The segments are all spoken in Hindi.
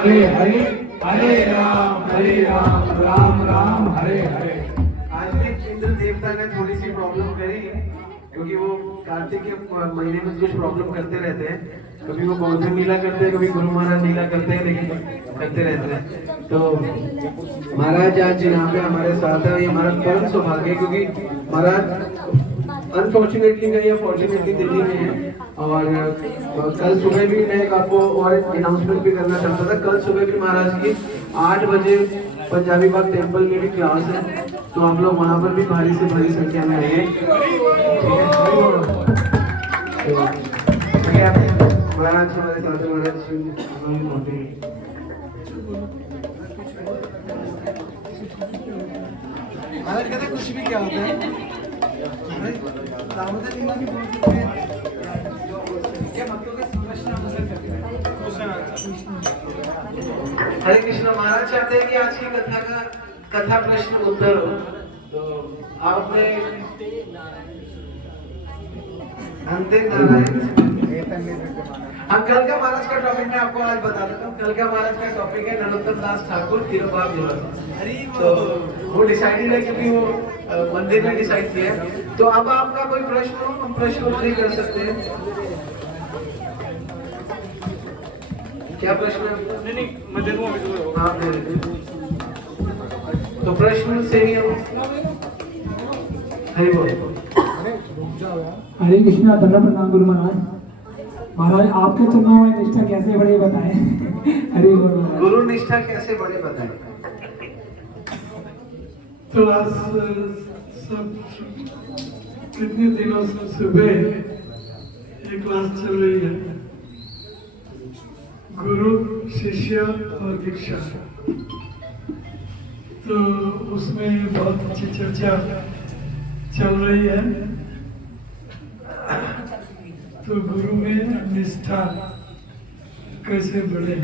हरे हरे, हरे राम राम राम हरे हरे। आज भी इंद्र देवता ने थोड़ी सी प्रॉब्लम करी, क्योंकि वो कार्तिक के महीने में कुछ प्रॉब्लम करते रहते हैं। कभी वो गौतम लीला करते हैं, कभी गुरु महाराज लीला करते हैं, लेकिन करते रहते हैं। तो महाराज आज यहाँ पे हमारे साथ है, ये हमारा परम सौभाग्य है, क्योंकि महाराज अनफॉर्चुनेटली नहीं या फॉर्चुनेटली दिल्ली में है। और कल सुबह भी मैं आपको और अनाउंसमेंट भी करना चाहता था। कल सुबह भी महाराज की 8 बजे पंजाबी बाग टेम्पल में भी क्लास है, तो आप लोग वहाँ पर भी भारी से भारी संख्या में आइए। ठीक है, महाराज हमारे साथ महाराज कहते कुछ भी क्या होता है दामोदर लीला भी बोल सकते हैं, क्या भक्तों के संरक्षण अवसर करते हैं। हरे कृष्ण। महाराज चाहते हैं कि आज की कथा प्रश्न उत्तर हो, तो आपने अंतिम नारायण। हम कल का महाराज का टॉपिक मैं आपको आज बता देता हूँ। कल का महाराज का टॉपिक है नरोत्तम दास ठाकुर तिरुभाव दिवस। तो वो डिसाइडेड है, क्योंकि वो मंदिर में डिसाइड किया है। तो अब आपका कोई प्रश्न हो, हम प्रश्न उत्तर कर सकते हैं। क्या प्रश्न है? नहीं मैं दे दूंगा। हाँ दे देते। तो प्रश्न से ही हम हरि बोल। हरे कृष्णा, धन्यवाद प्रणाम गुरु महाराज। महाराज आपके चरणों में निष्ठा कैसे बढ़े बताएं। हरि बोल। गुरु निष्ठा कैसे बढ़े बताएं। क्लास सब कितने दिनों से सुबह ये क्लास चल रही है, गुरु शिष्य और दीक्षा। तो उसमें बहुत अच्छी चर्चा चल रही है। तो गुरु में निष्ठा कैसे बढ़े,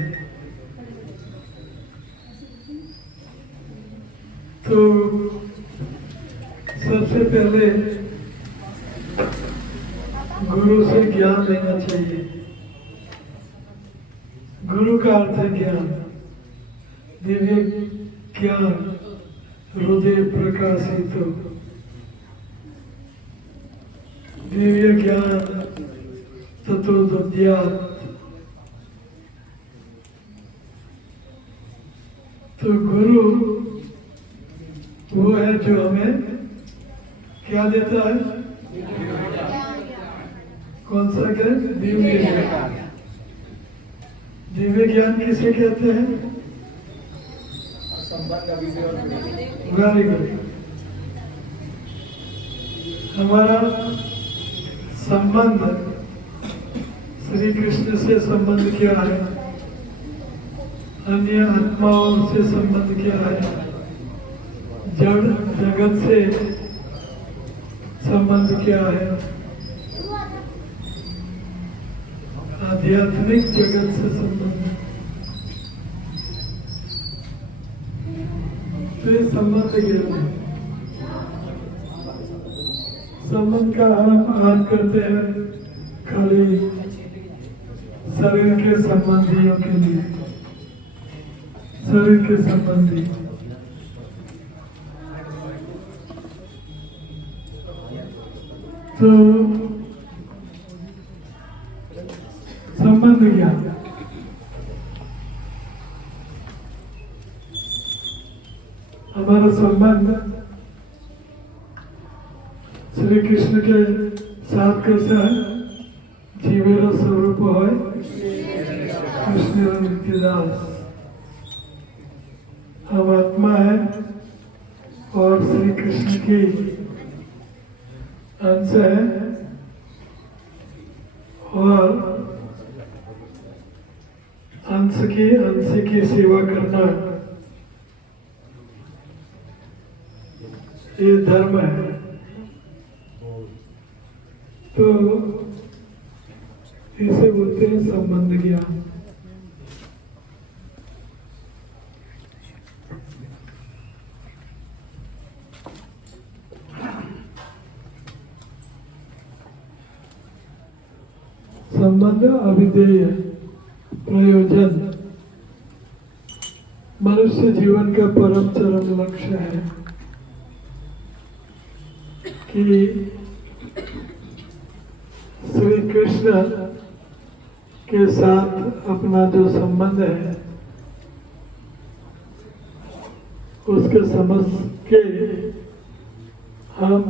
तो सबसे पहले गुरु से ज्ञान लेना चाहिए। गुरु का अर्थ है ज्ञान, दिव्य ज्ञान, हृदय प्रकाशित, दिव्य ज्ञान तत्वोद्यात। तो गुरु वो है जो हमें क्या देता है? कौन सा ज्ञान? दिव्य ज्ञान। दिव्य ज्ञान किसे कहते हैं? Very good. हमारा संबंध श्री कृष्ण से संबंध क्या है, अन्य आत्माओं से संबंध क्या है, जड़ जगत से संबंध क्या है, आध्यात्मिक जगत से संबंध। तो ये संबंध ज्ञान है। संबंध का हम करते हैं खाली शरीर के संबंधियों के लिए, शरीर के संबंधी। तो संबंध ज्ञान हमारा संबंध श्री कृष्ण के साथ कैसा है? जीवेर स्वरूप है कृष्ण नित्यदास। हम आत्मा है और श्री कृष्ण की अंश है, और अंश की सेवा करना ये धर्म है। तो इसे बोलते हैं संबंध ज्ञान। संबंध अविधेय प्रयोजन मनुष्य जीवन का परम चरम लक्ष्य है कि श्री कृष्ण के साथ अपना जो संबंध है उसके समझ के हम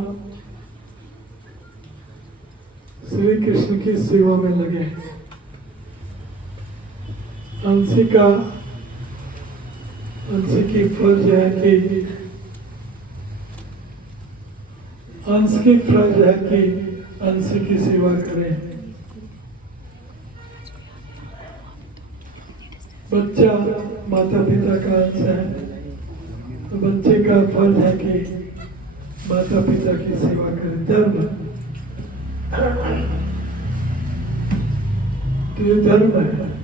श्री कृष्ण की सेवा में लगे। अंशी की फर्ज है कि अंश की फर्ज है कि अंशी की सेवा करें। बच्चा माता पिता का अंश है, तो बच्चे का फर्ज है कि माता पिता की सेवा करें। धर्म, तो ये धर्म है।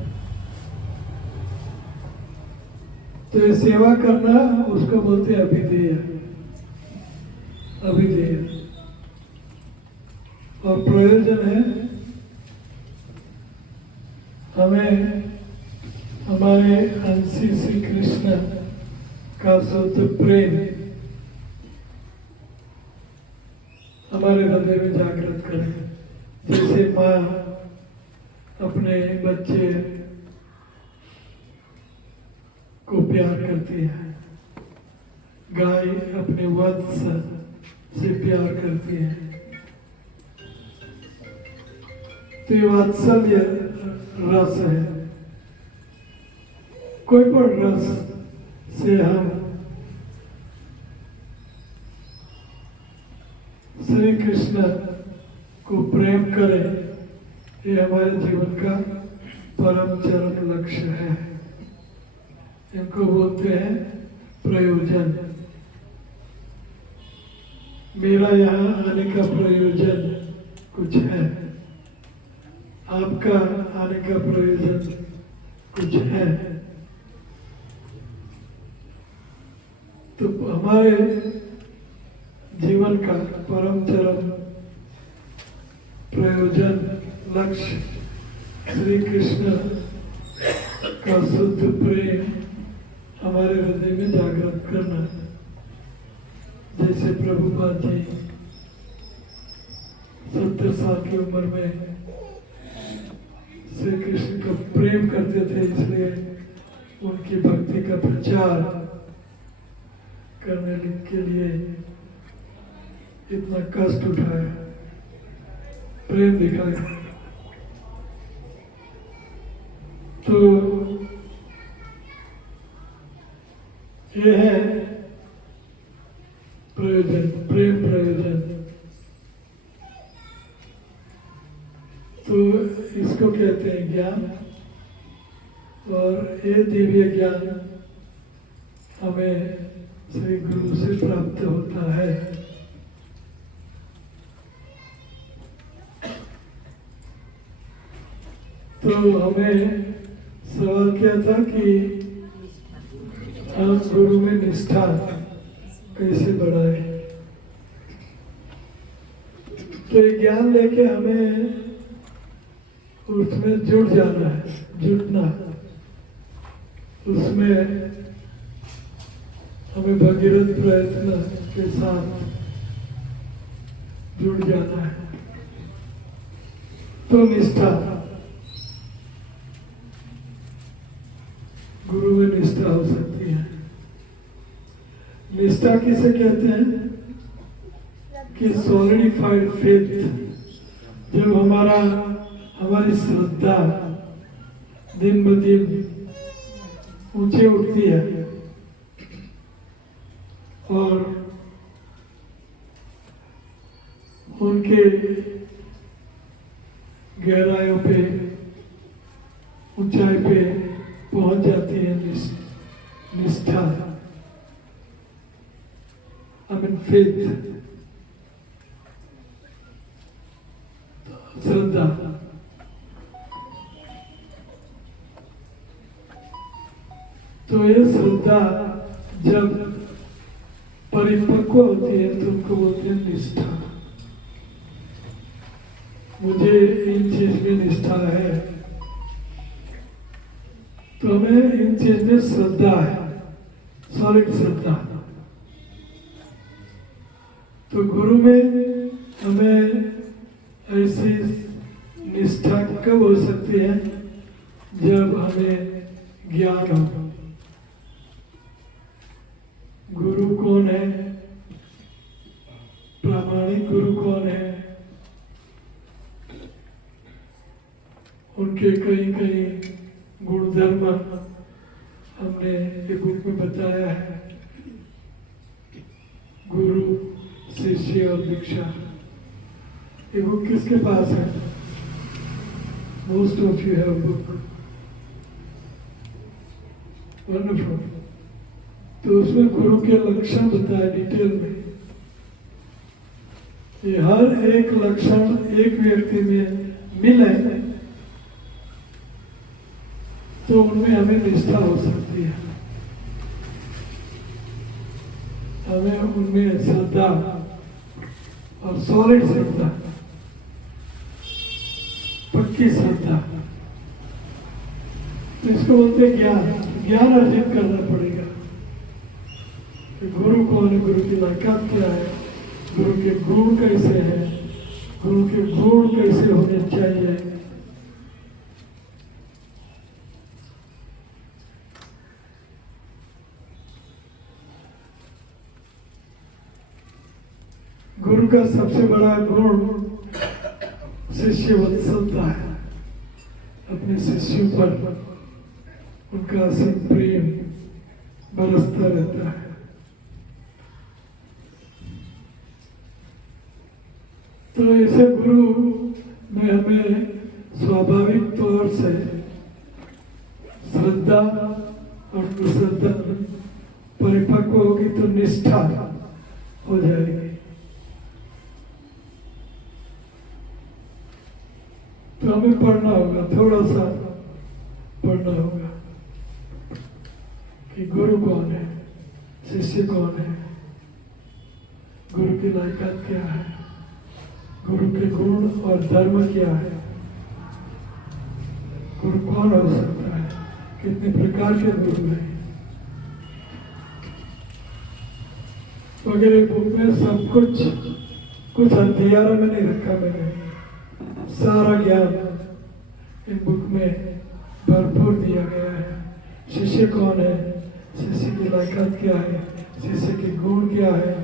तो ये सेवा करना उसको बोलते हैं अभिधेय। अभिधेय और प्रयोजन है हमें हमारे अंशी श्री कृष्ण का शुद्ध प्रेम हमारे हृदय में जागृत करें। जैसे माँ अपने बच्चे को प्यार करती है, गाय अपने वत्स से प्यार करती है, तो ये वात्सल्य रस है। कोई पण रस से हम श्री कृष्ण को प्रेम करें, ये हमारे जीवन का परम चरम लक्ष्य है। इनको बोलते हैं प्रयोजन। मेरा यहाँ आने का प्रयोजन कुछ है, आपका आने का प्रयोजन कुछ है। तो हमारे जीवन का परम चरम प्रयोजन लक्ष्य श्री कृष्ण का शुद्ध प्रेम हमारे हृदय में जागृत करना। जैसे प्रभुपाद जी 70 साल की उम्र में श्री कृष्ण का प्रेम करते थे, इसलिए उनकी भक्ति का प्रचार करने के लिए इतना कष्ट उठाया, प्रेम दिखाया। तो ये है प्रयोजन, प्रेम प्रयोजन। तो इसको कहते हैं ज्ञान, और ये दिव्य ज्ञान हमें श्री गुरु से प्राप्त होता है। तो हमें सवाल क्या था कि हम गुरु में निष्ठा कैसे बढ़ाए। तो ये ज्ञान लेके हमें उसमें जुड़ जाना है, जुटना, उसमें हमें भगीरथ प्रयत्न के साथ जुड़ जाना है। तो निष्ठा, गुरु में निष्ठा हो सकती है। निष्ठा किसे कहते हैं कि सॉलिडिफाइड फेथ। जब हमारी श्रद्धा दिन ब दिन ऊंचे उठती है और उनके गहराइयों पे, ऊंचाई पे पहुंच जाती है निष्ठा, फेथ, श्रद्धा। तो ये श्रद्धा जब परिपक्व होती है तो उनको बोलते हैं निष्ठा। मुझे इन चीज में निष्ठा है, तो हमें इन चीज में श्रद्धा है। सॉलिड श्रद्धा। तो गुरु में हमें ऐसी निष्ठा कब हो सकती है जब हमें ज्ञान हो। गुरु कौन है, प्रामाणिक गुरु कौन है, उनके कई कई गुणधर्म हमने ये बुक में बताया है। गुरु, शिष्य और दीक्षा। ये बुक किसके पास है? Most of you have book. Wonderful. तो उसमें गुरु के लक्षण बताए डिटेल में। ये हर एक लक्षण एक व्यक्ति में मिले तो उनमें हमें निष्ठा हो सकती है, हमें उनमें श्रद्धा और सॉलिड श्रद्धा, पक्की श्रद्धा। तो इसको बोलते हैं ज्ञान। ज्ञान अर्जित करना पड़ेगा। गुरु कौन है, गुरु की लायकात क्या है, गुरु के गुण कैसे हैं, गुरु के गुण कैसे होने चाहिए। गुरु का सबसे बड़ा गुण शिष्य वत्सलता है। अपने शिष्यों पर उनका असीम प्रेम बरसता रहता है। तो ऐसे गुरु में हमें स्वाभाविक तौर से श्रद्धा और श्रद्धा परिपक्व होगी तो निष्ठा हो जाएगी। तो हमें पढ़ना होगा, थोड़ा सा पढ़ना होगा कि गुरु कौन है, शिष्य कौन है, गुरु की लायकात क्या है, गुरु के गुण और धर्म क्या है, गुरु कौन हो सकता है, कितने प्रकार के गुरु हैं। वगैरह बुक में सब कुछ अध्याय में नहीं रखा मैंने, सारा ज्ञान इन बुक में भरपूर दिया गया है। शिष्य कौन है, शिष्य की लायकात क्या है, शिष्य के गुण क्या है,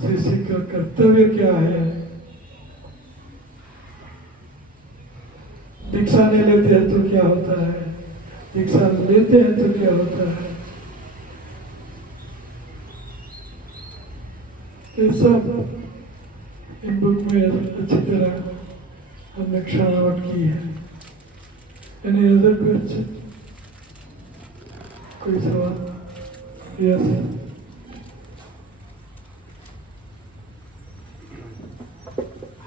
शिष्य का कर्तव्य क्या है, दीक्षा नहीं लेते हैं तो क्या होता है, दीक्षा लेते हैं तो क्या होता है। ये सब इन बुक में अच्छी तरह हमने क्षणावट की है। Any other question? कोई सवाल? Yes.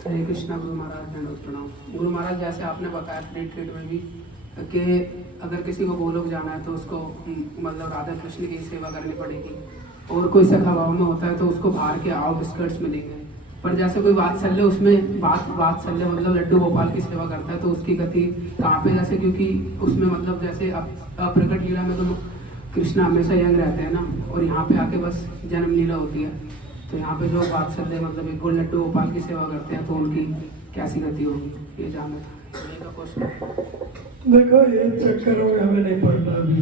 हरे कृष्णा गुरु महाराज, दंडवत प्रणाम। गुरु महाराज, जैसे आपने बताया ट्रीट में भी कि अगर किसी को गोलोक जाना है तो उसको मतलब राधा कृष्ण की सेवा करनी पड़ेगी, और कोई सखा भाव में होता है तो उसको बाहर के आउट स्कर्ट्स मिलेंगे। पर जैसे कोई वात्सल्य, उसमें वात्सल्य मतलब लड्डू गोपाल की सेवा करता है तो उसकी गति कहाँ पे, जैसे क्योंकि उसमें मतलब जैसे अप्रकट लीला में तो कृष्ण हमेशा यंग रहते हैं ना, और यहाँ पे आके बस जन्म लीला होती है। तो यहाँ पे जो वात्सल्य मतलब एक गोल लड्डू गोपाल की सेवा करते हैं तो उनकी कैसी गति होगी, ये जानना था। ये का क्वेश्चन। देखो, ये चक्कर में हमें नहीं पढ़ना अभी,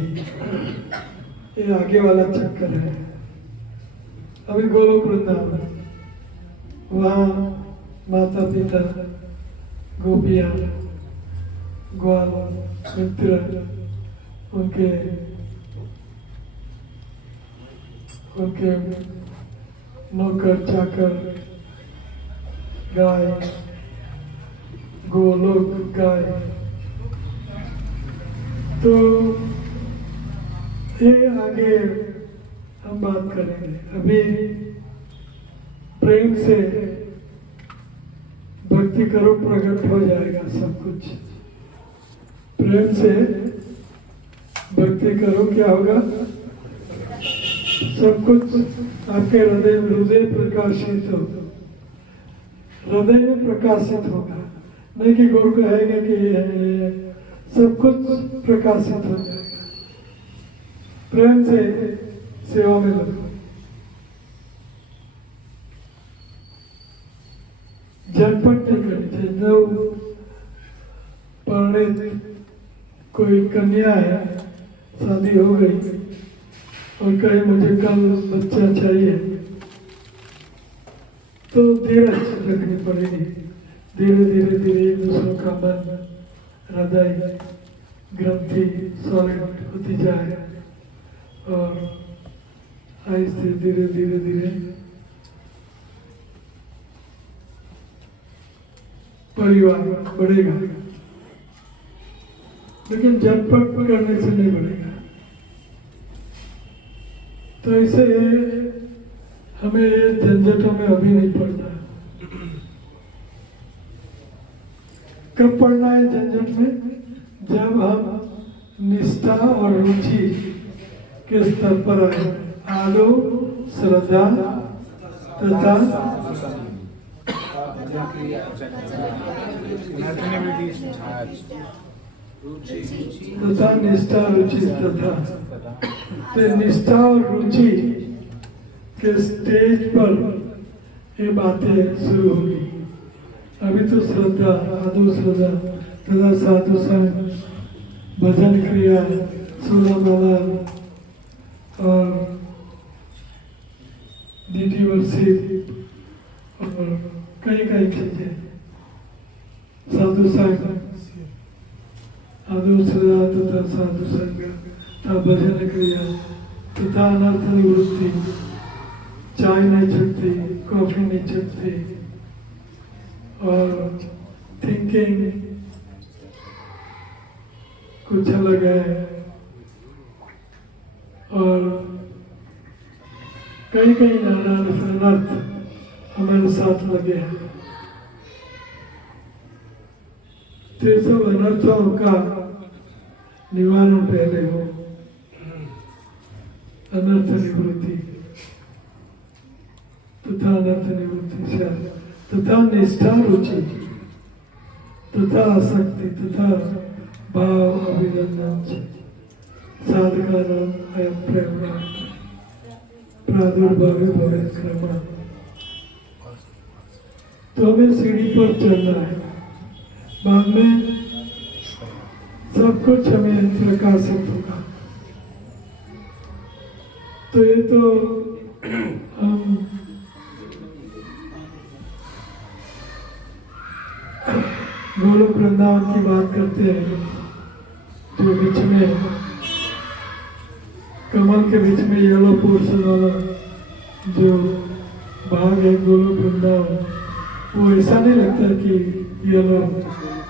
ये आगे वाला चक्कर है। अभी गोलोक वृंदावन, वहाँ माता पिता, गोपियाँ, ग्वाल, मित्र, उनके नौकर चाकर, गाय, गोलोक गाय। तो ये आगे हम बात करेंगे। अभी प्रेम से भक्ति करो, प्रकट हो जाएगा सब कुछ। प्रेम से भक्ति करो, क्या होगा? सब कुछ आपके हृदय प्रकाशित होगा, हृदय में प्रकाशित होगा। नहीं कि गुरु कहेगा कि ये सब कुछ प्रकाशित हो जाएगा। प्रेम से सेवा में लगो। झटपट नहीं करनी चाहिए। जब परिणित कोई कन्या है, शादी हो गई और कहे मुझे कल बच्चा चाहिए, तो धीरज रखनी पड़ेगी। धीरे धीरे धीरे एक दूसरों का मन, हृदय, ग्रंथि सॉलिड होती जाए और आहिस्ते धीरे धीरे धीरे परिवार बढ़ेगा। लेकिन झटपट करने से नहीं बढ़ेगा। तो इसे हमें ये झंझटों में अभी नहीं पड़ना। कब पड़ना है झंझट में? जब हम निष्ठा और रुचि के स्तर पर आए, आलो श्रद्धा तथा निष्ठा रुचि तथा, तो निष्ठा और रुचि के स्टेज पर ये बातें शुरू होगी। अभी तो श्रद्धा, आदो श्रद्धा तथा साधु संग, भजन क्रिया, सोलह और डीटी वर्शिप और कई कई चीजें, साधु संग, आदो श्रद्धा तथा साधु संग तथा भजन क्रिया तथा अनर्थ निवृत्ति। चाय नहीं छूटती, कॉफी नहीं छूटती और थिंकिंग कुछ अलग है और कई कई अनर्थ हमारे साथ लगे हैं। तो ये सब अनर्थों का निवारण पहले हो, अनर्थ निवृत्ति तथा अनर्थ निवृत्ति से तथा निष्ठा रुचि तथा आसक्ति तथा भाव अभिनंदन से साधका नाम अयम प्रेरणा प्रादुर्भावे भवे क्रमा। तो हमें सीढ़ी पर चलना है। बाद में सब कुछ हमें प्रकाशित होगा। तो ये तो हम गोलोक वृंदावन की बात करते हैं, जो बीच में कमल के बीच में येलो पोर्शन वाला जो भाग है गोलोक वृंदावन, वो ऐसा नहीं लगता कि येलो,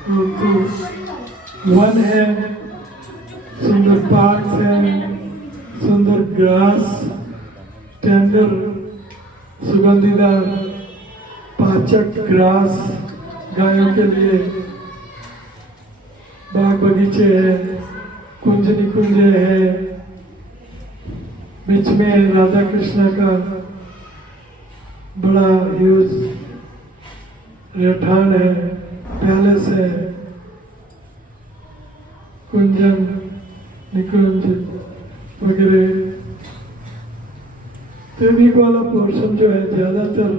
वो तो वन है, सुंदर पार्क है, सुंदर ग्रास, टेंडर सुगंधीदार पाचक ग्रास गायों के लिए, बाग बगीचे है, कुंज निकुंजे है, बीच में राधा कृष्ण का बड़ा ह्यूज रेठान है, पैलेस है, कुंजन निकुंज वगैरह। ट्रेनिक वाला पोर्शन जो है ज्यादातर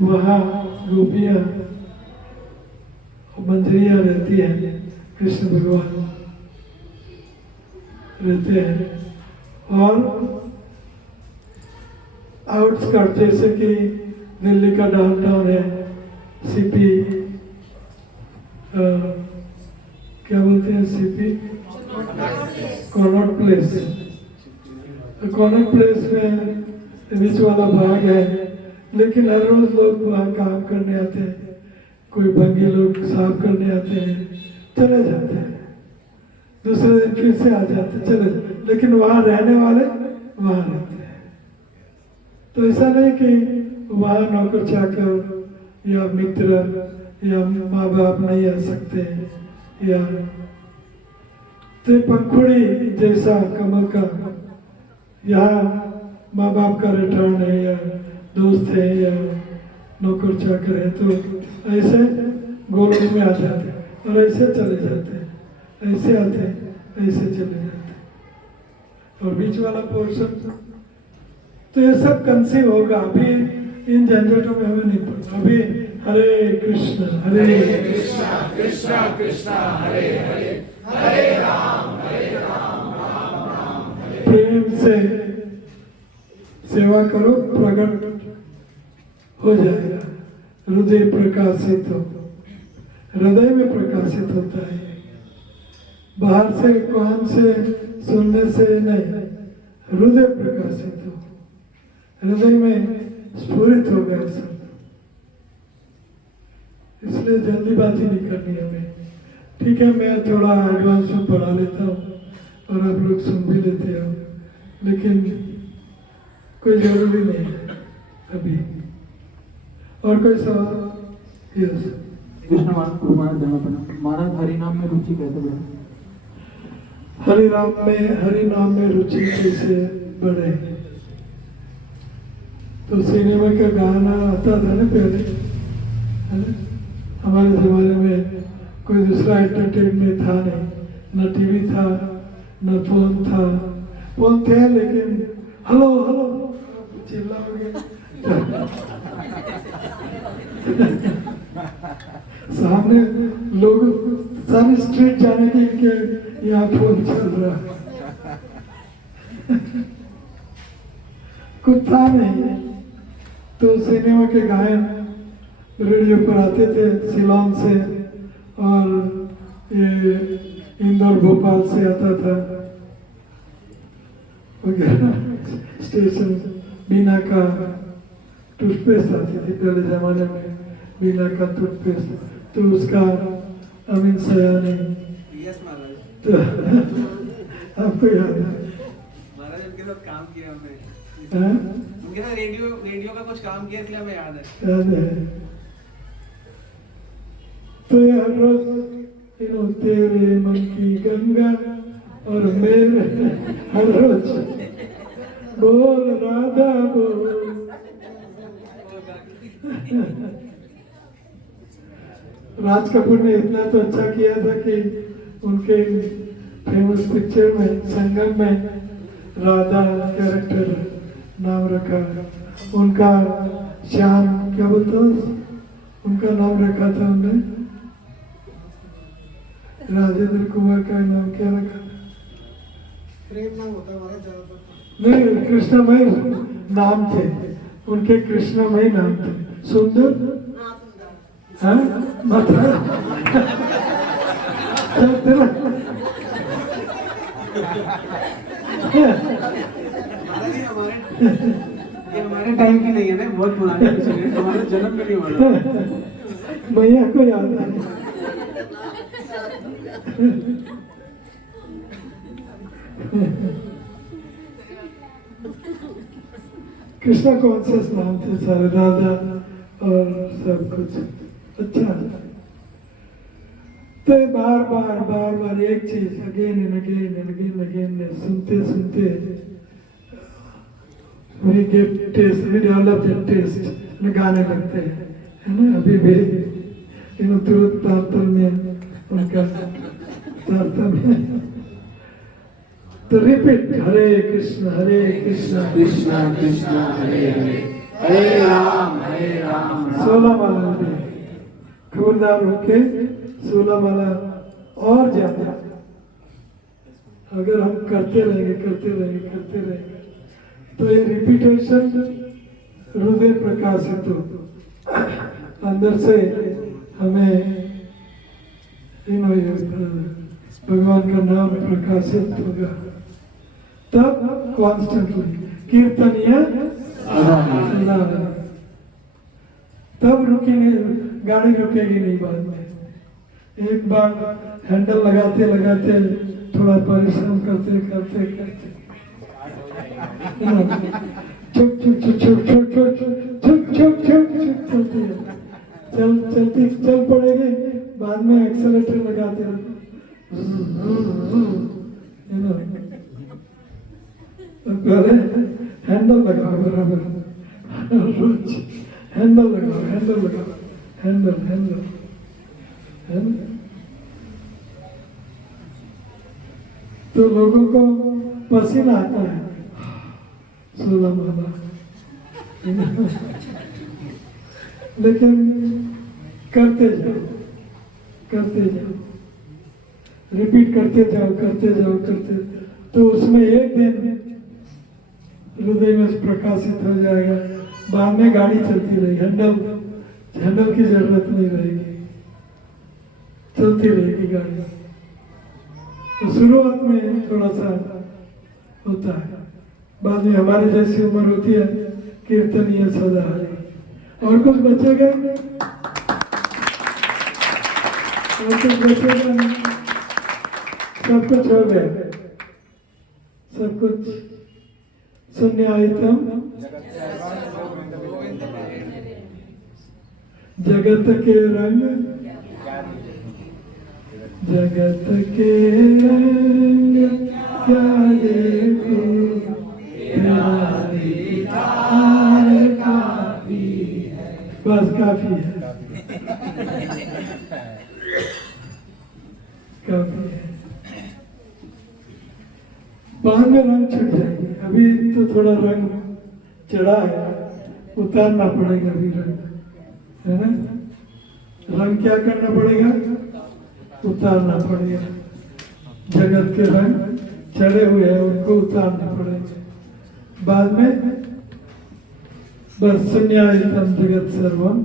वहाँ गोपियाँ मंजरियाँ रहती हैं, कृष्ण भगवान रहते हैं। और आउटस्कर्ट जैसे कि दिल्ली का डाउनटाउन है, सीपी क्या बोलते हैं, CP Connaught place. Connaught place में बीच वाला भाग है, लेकिन हर रोज लोग वहाँ काम करने आते हैं, कोई भंगी लोग साफ करने आते हैं, चले जाते हैं, दूसरे दिन फिर से आ जाते चले जाते, लेकिन वहाँ रहने वाले वहाँ रहते हैं। तो ऐसा नहीं कि वहाँ नौकर चाकर या मित्र या माँ बाप नहीं आ सकते, या तो पंखुड़ी जैसा कमल का यहाँ माँ बाप का रिटर्न है या दोस्त है या नौकर चाकर है, तो ऐसे गोलोक में आ जाते हैं और ऐसे चले जाते हैं, ऐसे आते हैं, ऐसे चले जाते हैं। और बीच वाला पोर्शन तो ये सब कंसीव होगा। अभी इन झंझटों में हमें नहीं पड़ना। अभी हरे कृष्ण कृष्णा कृष्णा हरे हरे हरे राम राम राम हरे। प्रेम से सेवा करो, प्रकट हो जाएगा। हृदय प्रकाशित हो, हृदय में प्रकाशित होता है। बाहर से कान से सुनने से नहीं, हृदय प्रकाशित हो, हृदय में स्फुरित हो गया सब। इसलिए जल्दीबाजी नहीं करनी हमें। ठीक है, मैं थोड़ा एडवांस में पढ़ा लेता हूँ और आप लोग सुन भी लेते हो, लेकिन कोई जरूरी नहीं है अभी। और कोई सवाल? यस। कृष्ण गुरु महाराज जमा पड़ा महाराज, हरि नाम में रुचि कैसे बढ़े? हरि नाम में रुचि कैसे बढ़े? तो सिनेमा का गाना आता था ना पहले, है ना? हमारे जमाने में कोई दूसरा एंटरटेनमेंट था नहीं, न टीवी था न फोन था। फोन थे लेकिन हेलो हेलो चिल्लाओगे सामने लोग सारी स्ट्रीट जाने की कि यहाँ फोन चल रहा है। कुछ था नहीं। तो सिनेमा के गायन रेडियो पर आते थे शिलोंग से, और ये इंदौर भोपाल से आता था स्टेशन। बीना का टूथपेस्ट आती थी पहले जमाने में, बीना का टूथपेस्ट, तो उसका अमीन सयानी। यस महाराज। तो आपको याद है? महाराज उनके साथ काम किया हमने, हाँ? उनके साथ रेडियो का कुछ काम किया, इसलिए हमें याद है। याद है। तो ये हर रोज तेरे मन की गंगा और मेरे हर रोज बोल राधा बोल। राज कपूर ने इतना तो अच्छा किया था कि उनके फेमस पिक्चर में संगम में राधा कैरेक्टर नाम रखा। उनका श्याम क्या बोलते उनका नाम रखा था उन्होंने, राजेंद्र कुमार का नाम क्या रखा? प्रेम नाम होता हमारा ज्यादातर। नहीं, कृष्णमय नाम थे उनके, कृष्णमय नाम थे। सुंदर हाँ मतलब महाराज ये हमारे टाइम की नहीं है ना, बहुत पुराने पिक्चर है, हमारे जन्म में नहीं हुआ। भैया को याद है। कृष्णा कॉन्शियस नाम थे सारे, राधा और सब कुछ अच्छा। तो बार बार एक चीज अगेन एंड अगेन सुनते सुनते we get taste, we develop that taste, गाने लगते हैं, है ना? अभी भी तुरंत तारतल में उनका तारतम्य। तो रिपीट, हरे कृष्ण कृष्ण कृष्ण हरे हरे हरे राम 16 माला में खबरदार होके 16 माला और ज्यादा अगर हम करते रहेंगे तो ये रिपीटेशन हृदय प्रकाशित हो, अंदर से हमें भगवान का नाम प्रकाशित होगा। तब कॉन्स्टेंटली कीर्तनीय तब गाड़ी रुकेगी नहीं बाद में। एक बार हैंडल लगाते थोड़ा परिश्रम करते चुप चलती है, चल पड़ेगी, बाद में एक्सेलेटर लगाते पहले हैंडल लगाओ बराबर, हैंडल लगाओ हैंडल। तो लोगों को पसीना आता है, 16 माला। लेकिन करते जाओ, रिपीट करते जाओ, तो उसमें एक दिन हृदय में प्रकाशित हो जाएगा। बाद में गाड़ी चलती रहेगी, हैंडल की जरूरत नहीं रहेगी, चलती रहेगी गाड़ी। तो शुरुआत में थोड़ा सा होता है, बाद में हमारी जैसी उम्र होती है, कीर्तनीय सदा है। और कुछ बचेगा नहीं, सब कुछ हो गया, सब कुछ शून्यायतम जगत के रंग, जगत के रंग क्या देखो, प्यारी तार काफी है, बस काफी है, काफी है। बाद में रंग छट जाएंगे, अभी तो थोड़ा रंग चढ़ा है, उतारना पड़ेगा अभी रंग, है ना। रंग क्या करना पड़ेगा, उतारना पड़ेगा। जगत के रंग चढ़े हुए हैं, उनको उतारना पड़ेगा। बाद में बस शून्यायतम जगत सर्वम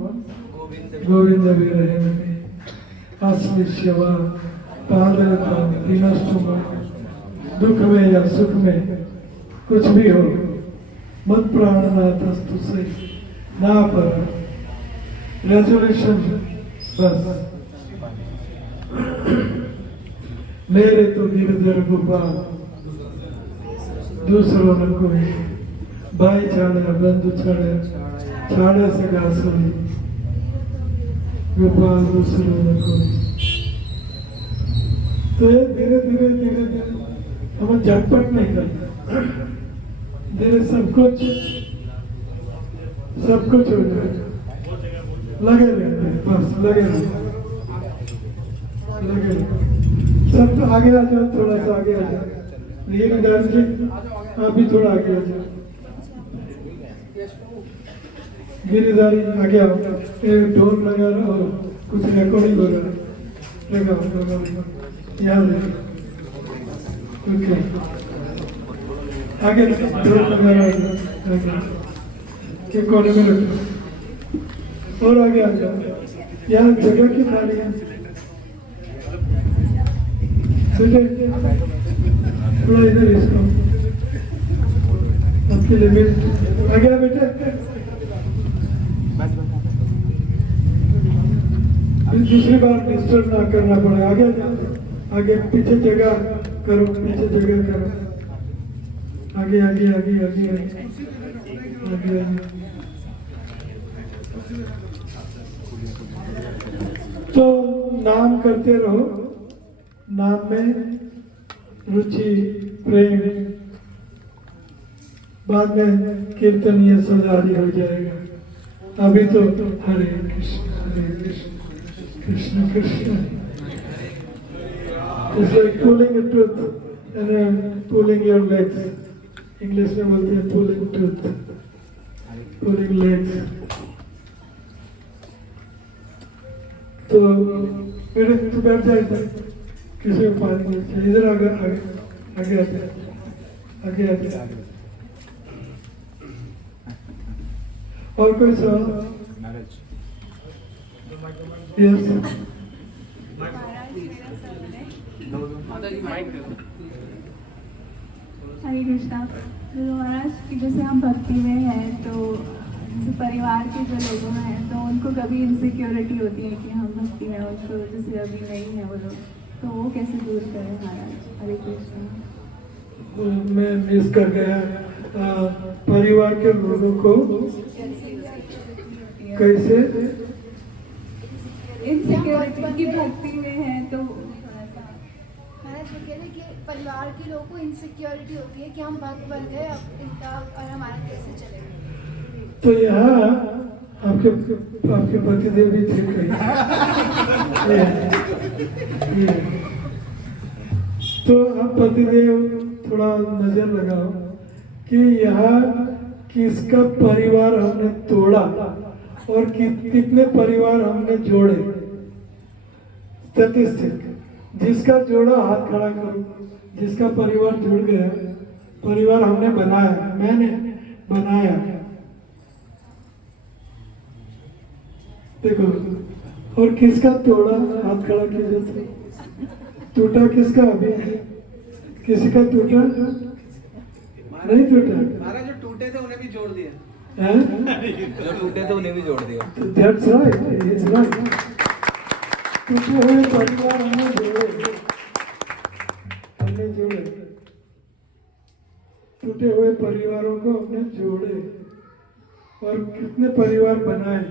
गोविंद विरहे आश्लिष्यवा पादरतम विनष्टुमा। दुख में या सुख में कुछ भी हो, मत प्राणनाथ अस्तु से ना पर रेजोल्यूशन, बस मेरे तो गिरधर गोपाल, दूसरों ने कोई भाई छाड़े बंधु छाड़े से गासुरी, गोपाल दूसरों ने कोई। तो ये धीरे धीरे हमें झटपट नहीं करना, धीरे सब कुछ हो जाएगा। लगे रहते, बस लगे रहते, सब तो आगे आ जाओ, थोड़ा सा आगे आ जाओ। ये डाल के आप भी थोड़ा आगे आ जाओ, गिरिधारी आगे आओ। एक ढोल लगा रहा हो, कुछ रिकॉर्डिंग हो रहा है, लगाओ यहाँ ओके, आगे ढोल लगा रहा है, के कोने में रखो और आगे आ जाओ। यहाँ जगह की थाली है, थोड़ा इधर इसको आपके लिए आगे आ बेटे। दूसरी बार डिस्टर्ब ना करना पड़े, आगे पीछे जगह करो, पीछे जगह करो, आगे आगे आगे आगे आगे आगे। तो नाम करते रहो, नाम में रुचि प्रेम, बाद में कीर्तनीय सजारी हो जाएगा। अभी तो हरे Krishna Krishna Krishna. It's like pulling a tooth and then pulling your legs. English में बोलते हैं pulling tooth, pulling legs. तो मेरे तो बैठ जाए था, किसी को पानी नहीं चाहिए, इधर आगे आगे आगे आगे आगे आगे। और कोई सवाल? यस हरे कृष्णा। गुरु महाराज की जैसे हम भक्ति में हैं, तो जो परिवार के जो लोगों में हैं, तो उनको कभी इनसिक्योरिटी होती है कि हम भक्ति में उसको जैसे अभी नहीं है वो लोग, तो वो कैसे दूर करें महाराज? हरे कृष्णा। मैं मिस कर गया, परिवार के लोगों को कैसे इनसिक्योरिटी की भक्ति में है, तो महाराज वो कह रहे कि परिवार के लोगों को इनसिक्योरिटी होती है कि हम भक्त बन गए, अब इनका और हमारा कैसे चलेगा। तो यहाँ आपके पतिदेव भी ठीक है। तो आप पतिदेव थोड़ा नजर लगाओ कि यहाँ किसका परिवार हमने तोड़ा और कितने परिवार हमने जोड़े। स्टैटिस्टिक, जिसका जोड़ा हाथ खड़ा करो, जिसका परिवार जुड़ गया। परिवार हमने बनाया, मैंने बनाया। देखो, और किसका तोड़ा, हाथ खड़ा कीजिए। टूटा किसका? अभी किसी का टूटा नहीं? टूटा महाराज जो टूटे थे उन्हें भी जोड़ दिया। जो टूटे थे उन्हें भी जोड़ दिया। That's right, it's right. टूटे हुए परिवार हमने जोड़े, हमने जोड़े। टूटे हुए परिवारों को हमने जोड़े और कितने परिवार बनाए।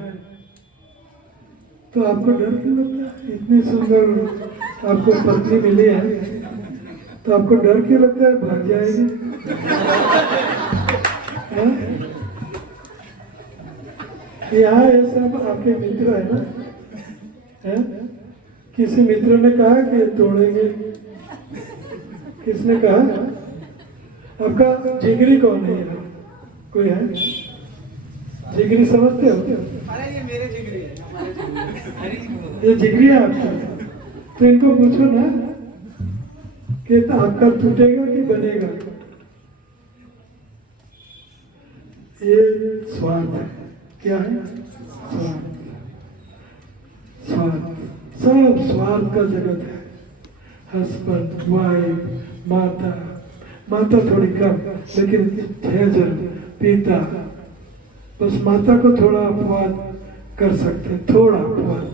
तो आपको डर क्यों लगता है? इतनी सुंदर आपको पत्नी मिली है तो आपको डर क्यों लगता है भाग जाएगी? यहाँ ये सब आपके मित्र है ना? है? किसी मित्र ने कहा कि तोड़ेंगे? किसने कहा? आपका जिगरी कौन है यहाँ? कोई है? जिगरी समझते हो? अरे ये मेरे जिगरी है। ये जिगरी है आपका? तो इनको पूछो ना कि तो आपका टूटेगा कि बनेगा? ये स्वार्थ है। क्या है? स्वार्थ। स्वार्थ, सब स्वार्थ का जगत है। हस्बैंड, वाइफ, माता, माता थोड़ी कम, लेकिन हेजल, पिता, बस माता को थोड़ा अपवाद कर सकते हैं, थोड़ा अपवाद,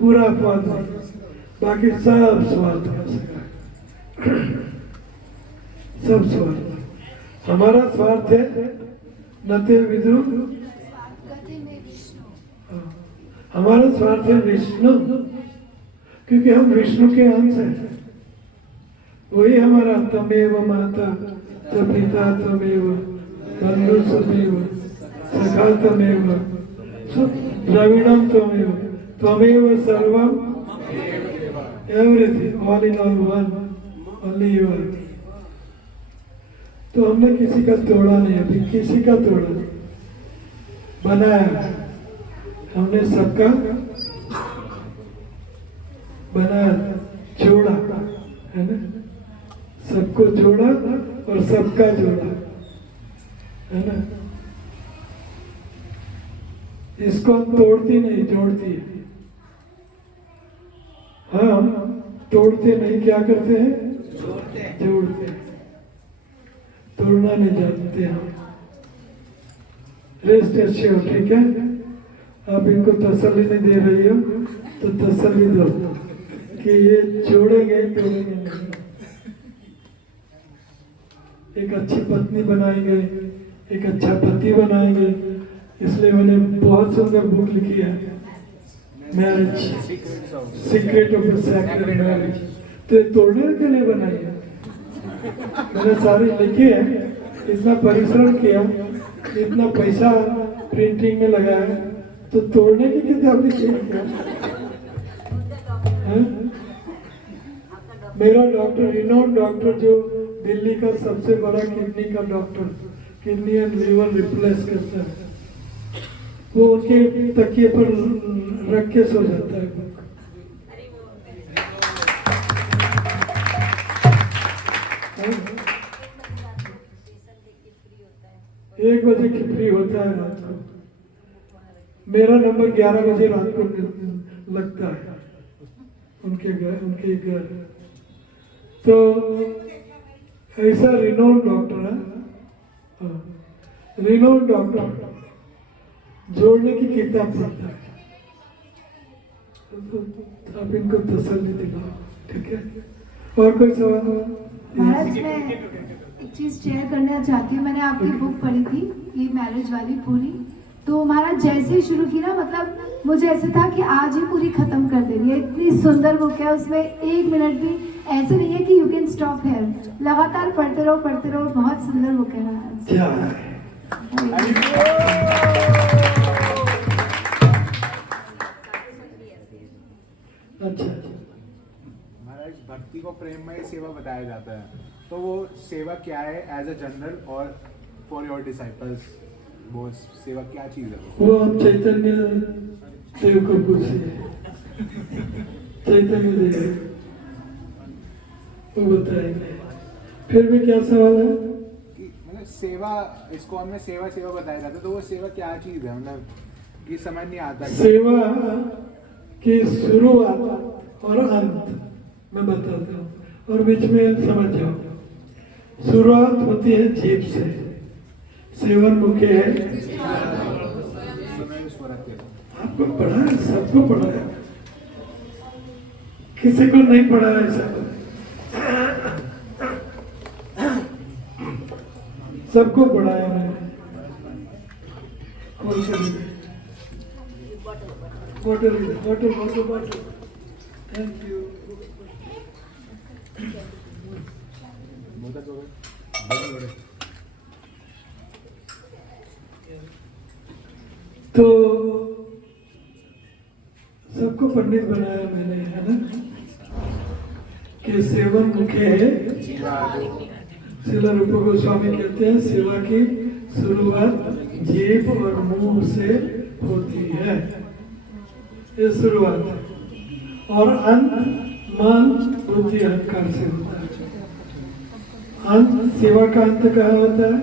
पूरा अपवाद नहीं, बाकी सब स्वार्थ कर सकते हैं। सब स्वार्थ। हमारा स्वार्थ है नते विदु, गति में विष्णु। हमारा स्वार्थ है विष्णु, क्योंकि हम विष्णु के अंश हैं। वही हमारा तमेव माता च पिता तमेव बंधु तमेव सखा तमेव द्रविणम तमेव त्वमेव सर्वम everything, all in all one, only you are. तो हमने किसी का तोड़ा नहीं, अभी किसी का तोड़ा नहीं, बनाया हमने, सबका बनाया, जोड़ा है ना? सबको जोड़ा और सबका जोड़ा है ना? इसको तोड़ती नहीं, जोड़ती है। हाँ, हम तोड़ते नहीं, क्या करते हैं? जोड़ते हैं। तोड़ना नहीं जानते हम। रेस्ट एश्योर, ठीक है? आप इनको तसल्ली नहीं दे रही हो तो तसल्ली दो कि ये जोड़ेंगे, तोड़ेंगे नहीं। एक अच्छी पत्नी बनाएंगे, एक अच्छा पति बनाएंगे। इसलिए मैंने बहुत सुंदर बुक लिखी है, marriage, secret of the sacred marriage. तो ये तोड़ने के लिए बनाई है, मैंने सारी लिखी है। इतना परिश्रम किया, इतना पैसा प्रिंटिंग में लगाया, तो तोड़ने की किताब लिखी है क्या? मेरा डॉक्टर, रिनाउंड डॉक्टर, जो दिल्ली का सबसे बड़ा किडनी का doctor, kidney and liver replace करता है, वो उनके तकिए पर रख के सो जाता है बुक। एक बजे की फ्री होता है रात को। मेरा नंबर 11 बजे रात को लगता है उनके घर। तो ऐसा रिनाउंड डॉक्टर है, रिनाउंड डॉक्टर जोड़ने की किताब पढ़ता है। तो आप इनको तसल्ली दिलाओ, ठीक है? और कोई सवाल? महाराज, मैं एक चीज शेयर करना चाहती हूँ। मैंने आपकी बुक पढ़ी थी, ये मैरिज वाली पूरी। तो महाराज जैसे ही शुरू की ना, मतलब मुझे ऐसे था कि आज ही पूरी खत्म कर देनी है। इतनी सुंदर बुक है, उसमें एक मिनट भी ऐसे नहीं है कि यू कैन स्टॉप हियर। लगातार पढ़ते रहो, पढ़ते रहो। बहुत सुंदर बुक है महाराज। अच्छा, महाराज, भक्ति को प्रेममय सेवा बताया जाता है, तो वो सेवा क्या है एज अ जनरल और फॉर योर डिसाइपल्स, वो सेवा क्या चीज़ है? वो आप चैतन्य देव को पूछिए, चैतन्य देव वो बताएंगे। फिर भी क्या सवाल है? कि मतलब सेवा, इसको हमने सेवा सेवा बताया जाता है, तो वो सेवा क्या चीज़ है? मतलब ये समझ नहीं आता। सेवा की शुरुआत और अंत मैं बताता हूँ और बीच में समझ जाओ। शुरुआत होती है जीभ से, सेवन मुख्य है। आपको पढ़ा है, सबको पढ़ा है, किसी को नहीं पढ़ा है सब, सबको पढ़ा है मैंने। Bottle thank you. तो सबको पंडित बनाया मैंने, है ना, कि सेवन मुख्य है। श्रील रूप गोस्वामी कहते हैं सेवा की शुरुआत जीभ और मुंह से होती है, ये शुरुआत है, और अंत मन बुद्धि अहंकार से होता है। अंत, सेवा का अंत कहाँ होता है?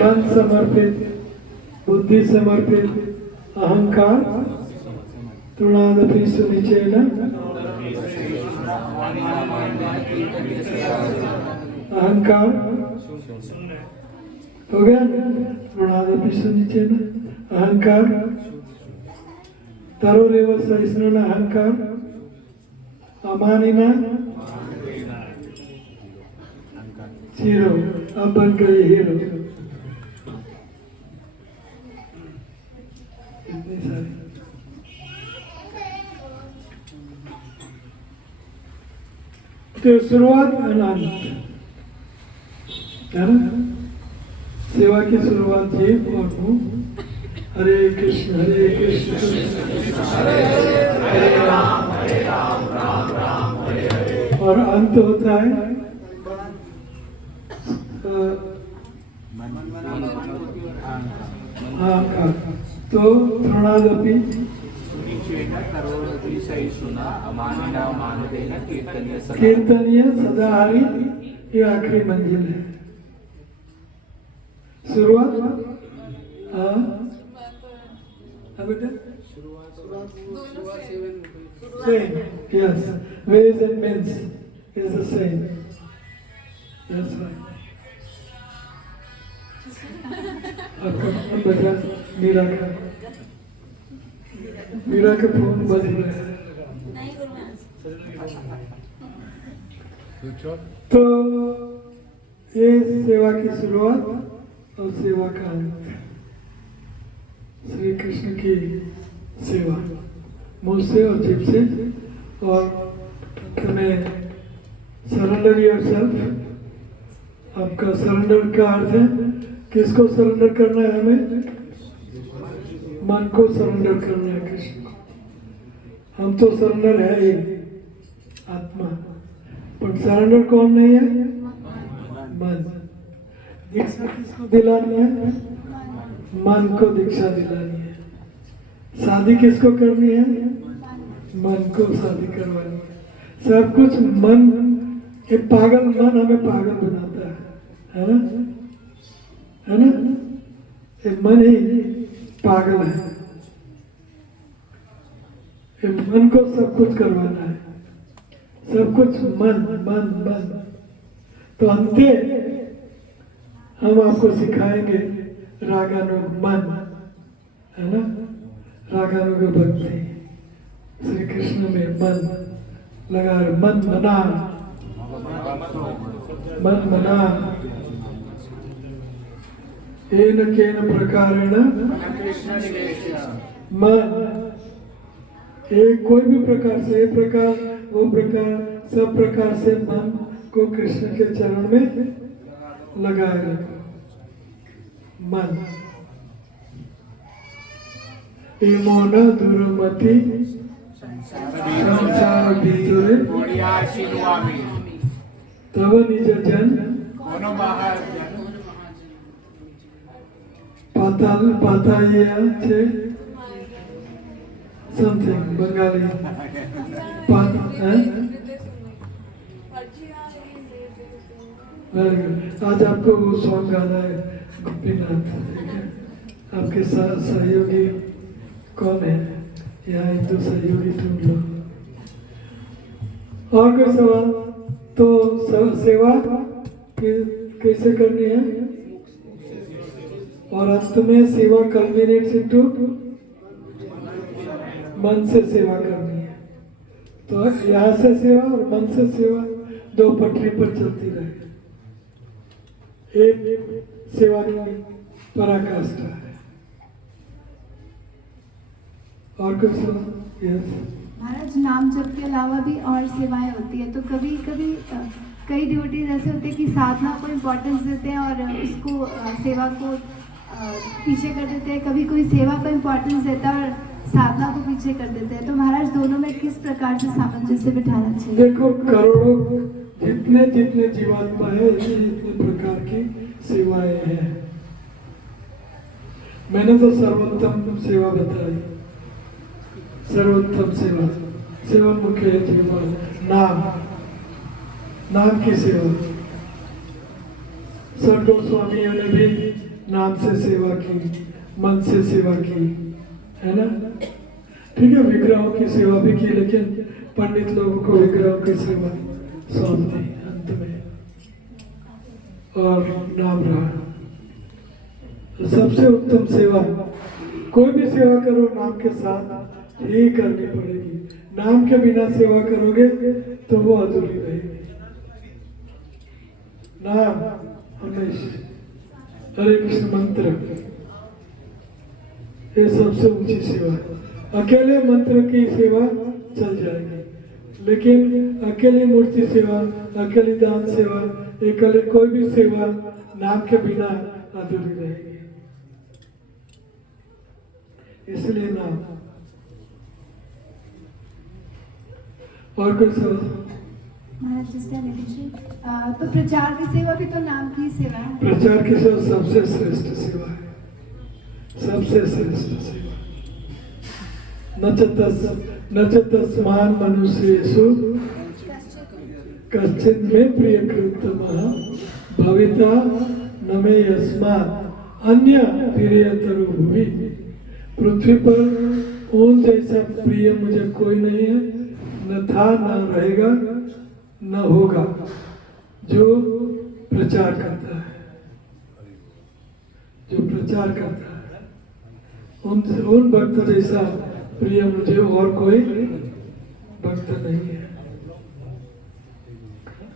मन समर्पित, बुद्धि समर्पित, अहंकार तृणादपि सुनिचेन, अहंकार हो गया, तृणादपि सुनिचेन अहंकार, तरोरेव सहिष्णुन अहंकार, अमानिना हीरो, अब बन गए हीरो। इतने सारे तो शुरुआत अनंत है ना। सेवा की शुरुआत जीभ और मुंह। हरे कृष्ण हरे राम राम राम हरे हरे, और अंत होता है अहंकार। तो तृणादपि कीर्तनीय सदाहरि, ये आखिरी मंजिल है। शुरुआत बेटा same, yes, ways and means is the same, that's right. बजा मीरा का फोन बज रहा है। तो ये सेवा की शुरुआत और सेवा का अंत। श्री कृष्ण की सेवा मुंह से और जीभ से, और तुम्हें सरेंडर योरसेल्फ। आपका सरेंडर का अर्थ है किसको सरेंडर करना है? हमें मन को सरेंडर करना है कृष्ण को। हम तो सरेंडर है ही, आत्मा, पर सरेंडर कौन नहीं है? मन। दीक्षा किसको दिलानी है? मन को दीक्षा दिलानी है। शादी किसको करनी है? मन को शादी करवानी है। सब कुछ मन, ये पागल मन हमें पागल बनाता है ना, है ना? ये मन ही पागल है। ये मन को सब कुछ करवाना है, सब कुछ मन मन मन। तो अंते हम आपको सिखाएंगे रागानुग मन, है ना, रागानुग भक्ति। श्री कृष्ण में मन लगा, मन मना, मन मना। एन केन प्रकारेण मन, एक कोई भी प्रकार से, एक प्रकार वो प्रकार, सब प्रकार से मन को कृष्ण के चरण में लगाए रखो। मन एमोन दुर्मति संसार भीतरे तब निज जन पातालिया छे समथिंग बंगाली वेरी गुड। आज आपको वो सॉन्ग गाना है गोपीनाथ, ठीक है? आपके सहयोगी कौन है? यहाँ एक दो सहयोगी ढूंढ लो। और कोई सवाल? तो सेवा कैसे करनी है? और अंत में सेवा कन्वीनियंस इनटू मन से सेवा करनी है। तो यहाँ से सेवा और मन से सेवा दो पटरी पर चलती रहे। एक सेवा की पराकाष्ठा है। और कुछ यस महाराज, नाम जप के अलावा भी और सेवाएं होती है, तो कभी कभी कई ड्यूटीज ऐसे होते हैं कि साधना को इम्पोर्टेंस देते हैं और उसको सेवा को पीछे कर देते हैं। कभी कोई सेवा को इम्पोर्टेंस देता है और साधना को पीछे कर देते हैं। तो महाराज, दोनों में किस प्रकार से सामंजस्य बिठाना चाहिए? देखो, करोड़ों जितने जितने जीवात्मा है, जितने प्रकार की सेवाएं हैं। मैंने तो सर्वोत्तम सेवा बताई। सर्वोत्तम सेवा, सेवा मुख्य है जीवन, नाम की सेवा। सर गोस्वामियों ने भी नाम से सेवा की, मन से सेवा की, है ना? ठीक है, विग्रहों की सेवा भी की, लेकिन पंडित लोगों को विग्रहों की सेवा सौंप दी अंत में, और नाम रहा। सबसे उत्तम सेवा, कोई भी सेवा करो नाम के साथ ही करनी पड़ेगी। नाम के बिना सेवा करोगे तो वो अधूरी रहेगी। नाम हमेशा, हरे कृष्ण मंत्र, ये सबसे ऊंची सेवा है। अकेले मंत्र की सेवा चल जाएगी, लेकिन अकेली मूर्ति सेवा, अकेली दान सेवा, अकेले कोई भी सेवा नाम के बिना अधूरी रहेगी। इसलिए नाम। और कुछ महाराज, तो प्रचार की सेवा भी तो नाम की सेवा है। प्रचार की सेवा सबसे श्रेष्ठ सेवा है, सबसे श्रेष्ठ सेवा। न च तस्मान मनुष्येषु कश्चित् मे प्रियकृतमः भविता न मे यस्मात् अन्य प्रियतरो भुवि। पृथ्वी पर उन जैसा प्रिय मुझे कोई नहीं है, न था, न रहेगा, न होगा, जो प्रचार करता है। जो प्रचार करता है, उन भक्त जैसा प्रिय मुझे और कोई भक्त नहीं है।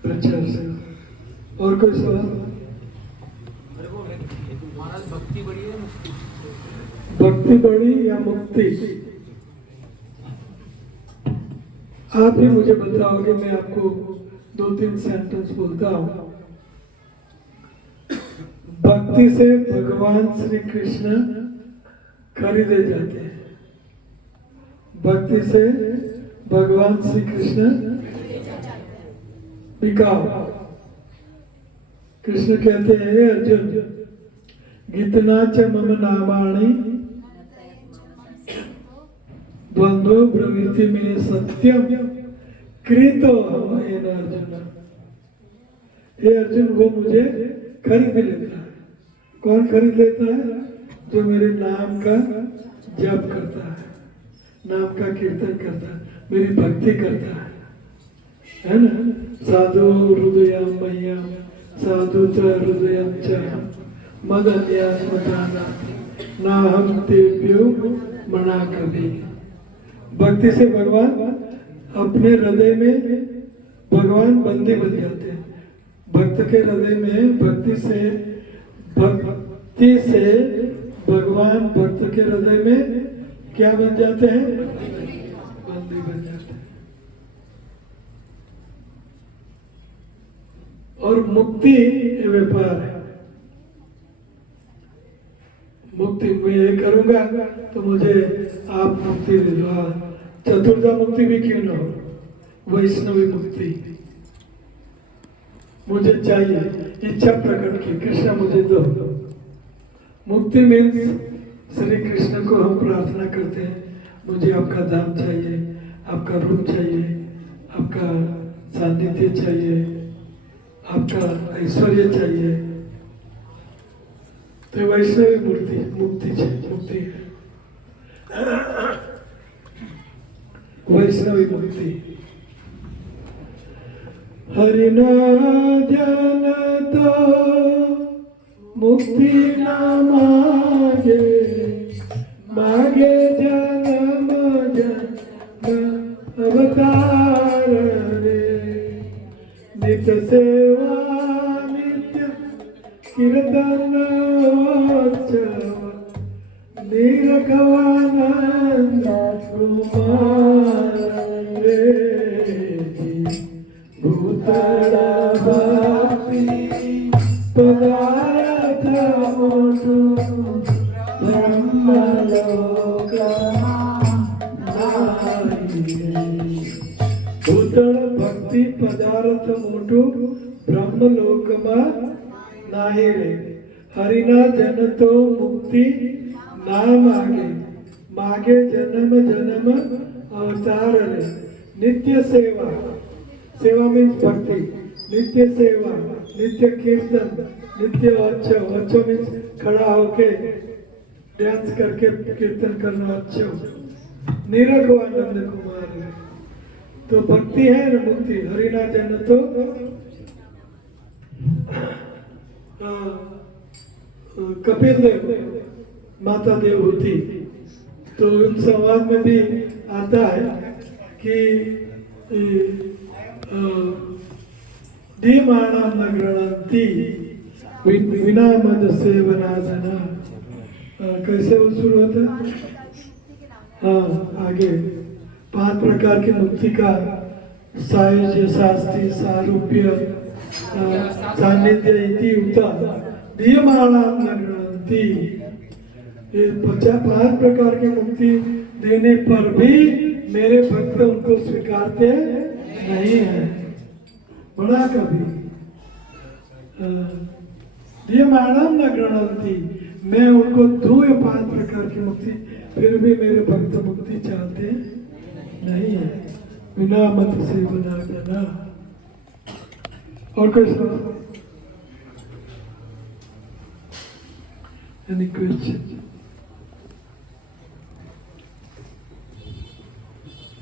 प्रचार से। और कोई सवाल? भक्ति बड़ी या मुक्ति? आप ही मुझे बताओगे, मैं आपको 2-3 सेंटेंस बोलता हूं। भक्ति से भगवान श्री कृष्ण खरीदे जाते हैं। भक्ति से भगवान श्री कृष्ण बिकाओ। कृष्ण कहते हैं, हे अर्जुन, गीतना च मम नामाणि द्वंद्व प्रवृत्ति में सत्यम कृतो हम अर्जुन। हे अर्जुन, वो मुझे खरीद लेता है। कौन खरीद लेता है? जो मेरे नाम का जप करता है, नाम का कीर्तन करता है, मेरी भक्ति करता है ना? साधु हृदयम मह्यम साधु च हृदयम च मदन्यास्मदाना ना हम तेभ्यो मना कभी। भक्ति से भगवान अपने हृदय में भगवान बंदी बन जाते हैं। भक्त के हृदय में भक्ति से भगवान भक्त के हृदय में क्या बन जाते हैं? बंदी बन जाते हैं। और मुक्ति व्यापार है। मुक्ति मैं ये करूंगा तो मुझे आप मुक्ति दे दो। चतुर्धा मुक्ति भी क्यों ना हो, वैष्णवी मुक्ति मुझे चाहिए। इच्छा प्रकट की, कृष्ण मुझे दो। मुक्ति मीन्स श्री कृष्ण को हम प्रार्थना करते हैं, मुझे आपका धाम चाहिए, आपका रूप चाहिए, आपका सानिध्य चाहिए, आपका ऐश्वर्य चाहिए। तो वैष्णवी मूर्ति मुक्ति मुक्ति है, वैष्णवी मुक्ति। हरि नाम जन तो मुक्ति न मांगे, मांगे जन्म जन्म अवतार रे। नित्य सेवा नित्य कीर्तन उत्सव, निरखवानंद कुमार रे। भूतला भक्ति पदार्थ मोटु, ब्रह्मलोक भूतल भक्ति पदार्थ मोटु, ब्रह्मलोक नाही रे। हरिना जन तो मुक्ति ना मागे, मागे जन्म जन्म अवतार रे। नित्य सेवा, सेवा मीन्स भक्ति, नित्य सेवा, नित्य कीर्तन, नित्य अच्छव, अच्छव मीन्स खड़ा होके डांस करके कीर्तन करना अच्छव। निरखवानंद कुमार रे। तो भक्ति है ना मुक्ति। हरिना जन तो कपिल देव माता देवहूति, तो उन संवाद में भी आता है कि दीयमानां न गृह्णन्ति विना मद सेवनादना। कैसे वो शुरू होता है? हाँ, आगे 5 प्रकार की मुक्ति का सायुज्य, शास्ति, सारूप्य, सान्निध्य इति उक्ता दीयमानां न गृह्णन्ति। ये 5 प्रकार की मुक्ति देने पर भी मेरे भक्त उनको स्वीकारते नहीं है। बड़ा कभी दीयमानां न गृह्णन्ति, मैं उनको दूं ये 5 प्रकार की मुक्ति, फिर भी मेरे भक्त मुक्ति चाहते नहीं है। बिना मत से बना देना। और कोई सवाल? Any question?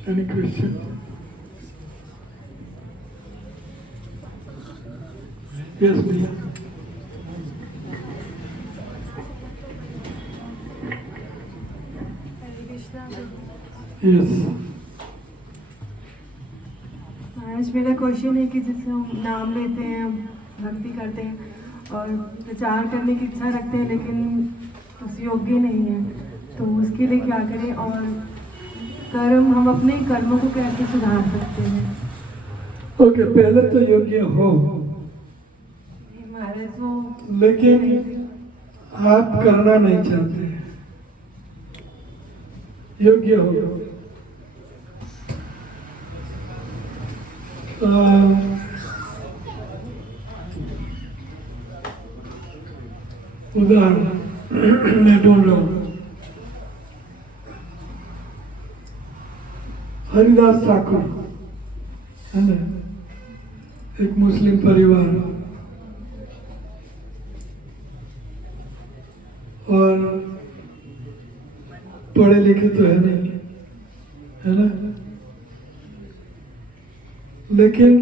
Any question? Yes, भैया। Yes. आज मेरा क्वेश्चन है कि जैसे हम नाम लेते हैं, भक्ति करते हैं और प्रचार करने की इच्छा रखते हैं, लेकिन उस योग्य नहीं है, तो उसके लिए क्या करें? और कर्म, हम अपने कर्मों को कैसे सुधार सकते हैं? ओके, पहले तो योग्य हो, महाराज वो, लेकिन आप करना नहीं चाहते, योग्य हो। उदाहरण मैं ढूंढ रहा हूँ। हरिदास ठाकुर है ना, एक मुस्लिम परिवार, और पढ़े लिखे तो है नहीं, है ना, लेकिन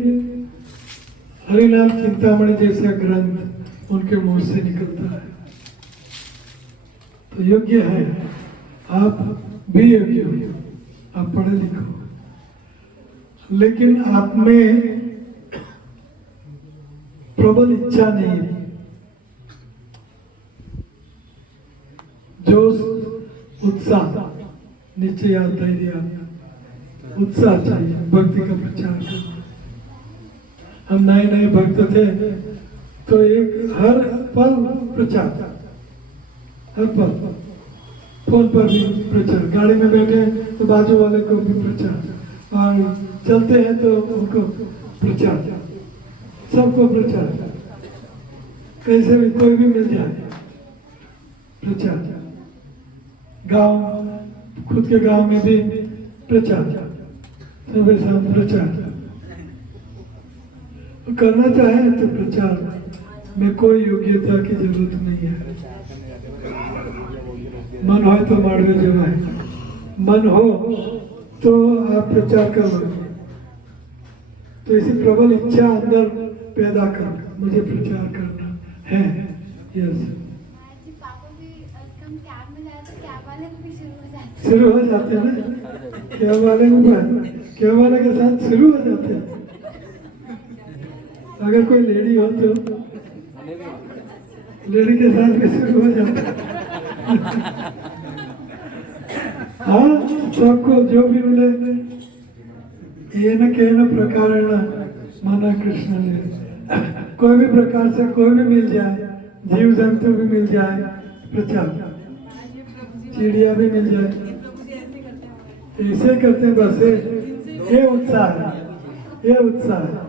हरिनाम चिंतामणि जैसा ग्रंथ उनके मुंह से निकलता है, तो योग्य है। आप भी योग्य हो, आप पढ़े लिखे हो, लेकिन आप में प्रबल इच्छा नहीं है, जोश, उत्साह, नीचे आता है, उत्साह चाहिए भक्ति का प्रचार करना। हम नए नए भक्त थे तो एक हर पल प्रचार, हर पल, फोन पर भी प्रचार, गाड़ी में बैठे तो बाजू वाले को भी प्रचार, और चलते हैं तो उनको प्रचार, सबको प्रचार, कैसे भी कोई भी मिल जाए। प्रचार, गांव, खुद के गांव में भी प्रचार, सुबह शाम प्रचार करना चाहे तो प्रचार में कोई योग्यता की जरूरत नहीं है। मन हो तो माड़वे जवाए, मन हो तो आप प्रचार करो। तो इसी प्रबल इच्छा अंदर पैदा कर, मुझे प्रचार करना है। यस, शुरू हो जाते हैं ना, क्या वाले के साथ शुरू हो जाते हैं। अगर कोई लेडी हो तो लेडी के साथ भी शुरू हो जाता है। हाँ, सबको जो भी मिले ये न कहना प्रकार माना कृष्ण ने, कोई भी प्रकार से कोई भी मिल जाए, जीव जंतु भी मिल जाए, प्रचार, चिड़िया भी मिल जाए, ऐसे करते हैं। बस ये उत्साह है, ये उत्साह है,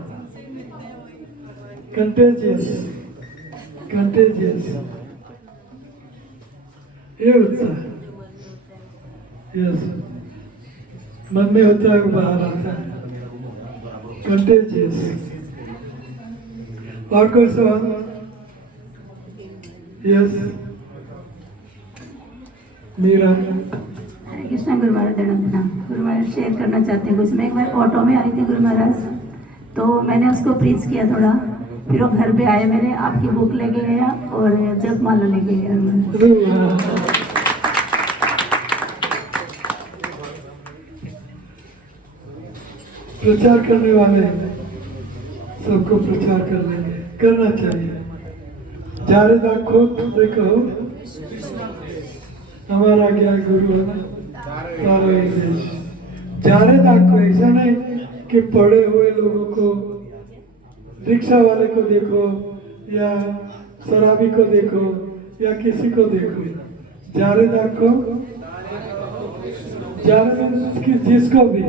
कंटेजियस, ये उत्साह। यस, मन में होता है वो बाहर आता है, कंटेजियस। और कोई सवाल? यस, मीरा। हरे कृष्णा गुरु महाराज, गुरु महाराज शेयर करना चाहते हैं कुछ। मैं एक बार ऑटो में आ रही थी गुरु महाराज, तो मैंने उसको प्रीच किया थोड़ा, फिर वो घर पे आया, मैंने आपकी बुक लेके गया और जप माला लेके गया। प्रचार करने वाले सबको प्रचार करना चाहिए। जारे दाखो देखो, हमारा क्या गुरु है ना, तारा ही देश। जारे दाखो, ऐसा नहीं कि पढ़े हुए लोगों को, रिक्शा वाले को देखो या शराबी को देखो या किसी को देखो। जारे दाखो, जारे जिसको भी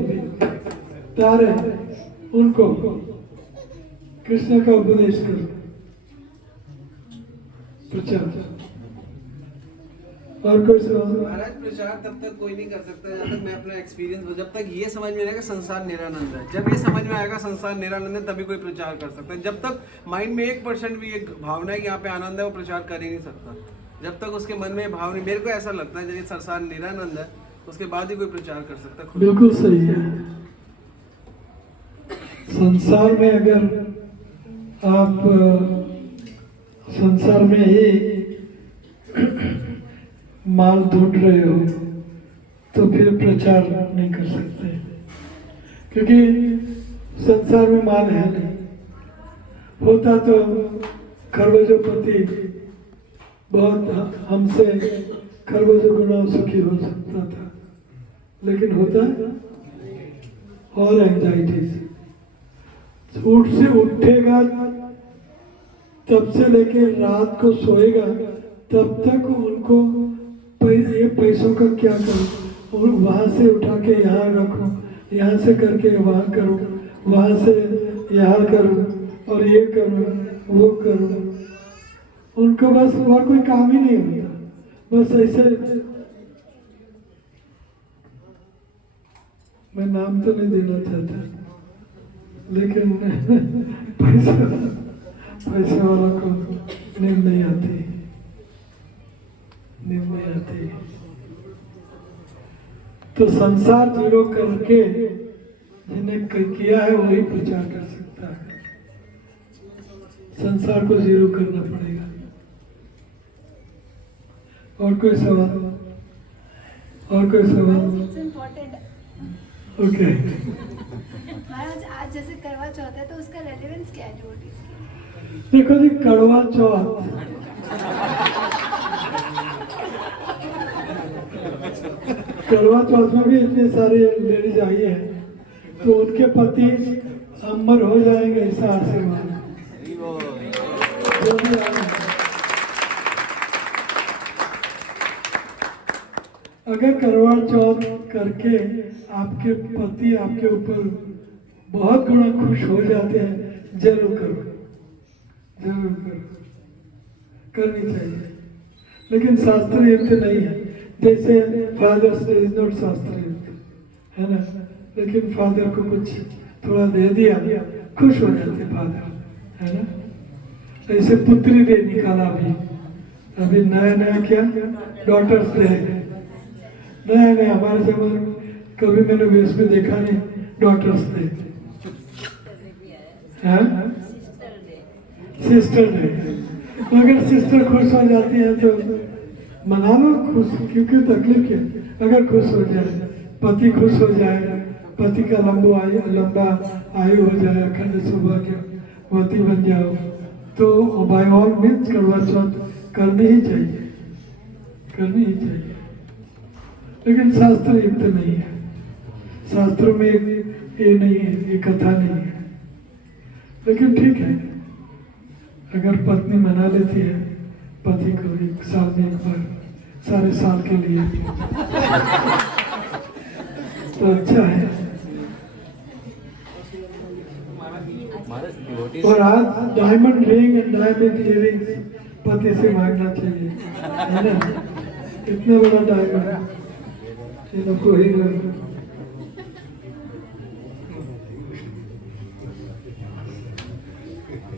तारे, उनको कृष्ण का उपदेश करो, प्रचार। और कोई सवाल? महाराज, प्रचार तब तक कोई नहीं कर सकता जब तक मैं अपना एक्सपीरियंस, जब तक ये समझ में आएगा संसार निरानंद है। जब ये समझ में आएगा संसार निरानंद है, तभी कोई प्रचार कर सकता है। जब तक माइंड में 1% भी एक भावना है कि यहाँ पे आनंद है, वो प्रचार कर ही नहीं सकता। जब तक उसके मन में भाव नहीं, मेरे को ऐसा लगता है जब ये संसार निरानंद है, उसके बाद ही कोई प्रचार कर सकता है। बिल्कुल सही है। संसार में अगर आप संसार में ही माल ढूंढ रहे हो तो फिर प्रचार नहीं कर सकते, क्योंकि संसार में माल है नहीं। होता तो खरबूजोपति बहुत हमसे खरबूजों गुना सुखी हो सकता था, लेकिन होता और एंजाइटीज। उठ से उठेगा तब से लेके रात को सोएगा तब तक उनको ये पैसों का क्या करूं, और वहाँ से उठा के यहाँ रखूं, यहाँ से करके वहाँ करूं, वहाँ से यहाँ करूं, और ये करूं वो करूं। उनको बस और कोई काम ही नहीं होता, बस ऐसे। मैं नाम तो नहीं देना चाहता, लेकिन पैसे वालों को नींद नहीं आती, नींद नहीं आती। तो संसार जीरो करके जिन्हें किया है वही प्रचार कर सकता है। संसार को जीरो करना पड़ेगा। और कोई सवाल? और कोई सवाल? ओके। महाराज, आज जैसे करवा चौथ है तो उसका रेलेवेंस क्या है डिवोटीज की? देखो जी, करवा चौथ में भी इतने सारे लेडीज आई हैं, तो उनके पति अमर हो जाएंगे, ऐसा आशीर्वाद। अगर करवा चौथ करके आपके पति आपके ऊपर बहुत गुना खुश हो जाते हैं, जरूर करो, जरूर करो, करनी चाहिए। लेकिन शास्त्र युक्त नहीं है। जैसे फादर्स डे इज नॉट शास्त्र युक्त है ना, लेकिन फादर को कुछ थोड़ा दे दिया, खुश हो जाते फादर, है ना। ऐसे पुत्री डे निकाला अभी नया नया क्या डॉटर्स डे, नया नया हमारे जमाने में कभी मैंने वेस्ट में देखा नहीं डॉटर्स डे, सिस्टर डे। अगर सिस्टर खुश हो जाती है तो मना लो खुश, क्योंकि तकलीफ क्या, अगर खुश हो जाए, पति खुश हो जाए, पति का लंबा आयु हो जाए, अखंड सौभाग्यवती बन जाओ, तो बाय ऑल मीन्स करवा चौथ करनी ही चाहिए, करनी ही चाहिए। लेकिन शास्त्र युक्त नहीं है, शास्त्रों में ये नहीं है, ये कथा नहीं है। लेकिन ठीक है, अगर पत्नी मना लेती है पति को 1 साल में 1 बार, सारे साल के लिए, तो अच्छा है। और आज diamond ring and diamond earrings पति से मांगना चाहिए, है ना। इतना बड़ा डायमंड ये लोग को ही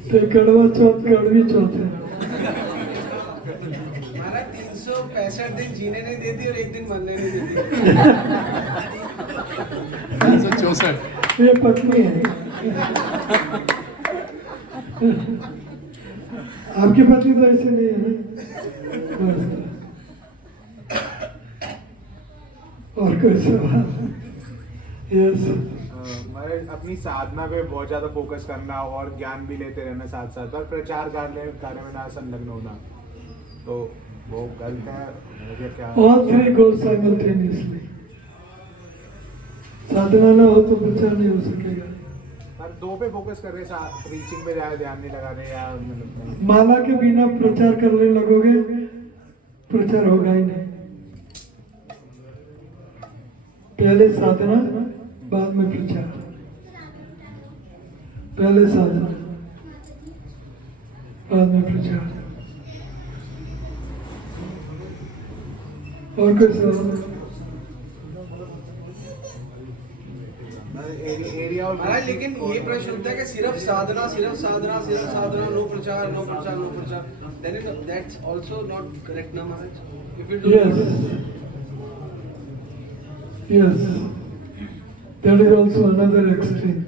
तो कड़वा चौथ कड़वी चौथ है। हमारा 365 दिन जीने नहीं देती और 1 दिन मरने नहीं देती। 364 ये पत्नी है। आपकी पत्नी तो ऐसे नहीं है ना। और कोई सवाल? यस। महाराज अपनी साधना पे बहुत ज्यादा फोकस करना और ज्ञान भी लेते रहना साथ साथ, और प्रचार कार्य में ना संलग्न होना, तो वो गलत है मुझे क्या? All 3 goes simultaneously. साधना ना हो तो प्रचार नहीं हो सकेगा। पर 2 पे फोकस कर रहे, रीचिंग पे ज्यादा ध्यान नहीं लगा रहे, या माला के बिना प्रचार करने लगोगे, प्रचार होगा ही नहीं। पहले साधना बाद में प्रचार, पहले साधना बाद में प्रचार। और कोई सवाल? एरिया और महाराज लेकिन ये प्रश्न उठता है कि सिर्फ साधना नो प्रचार, then that's also not correct ना महाराज? If you do Yes, that is also another extreme,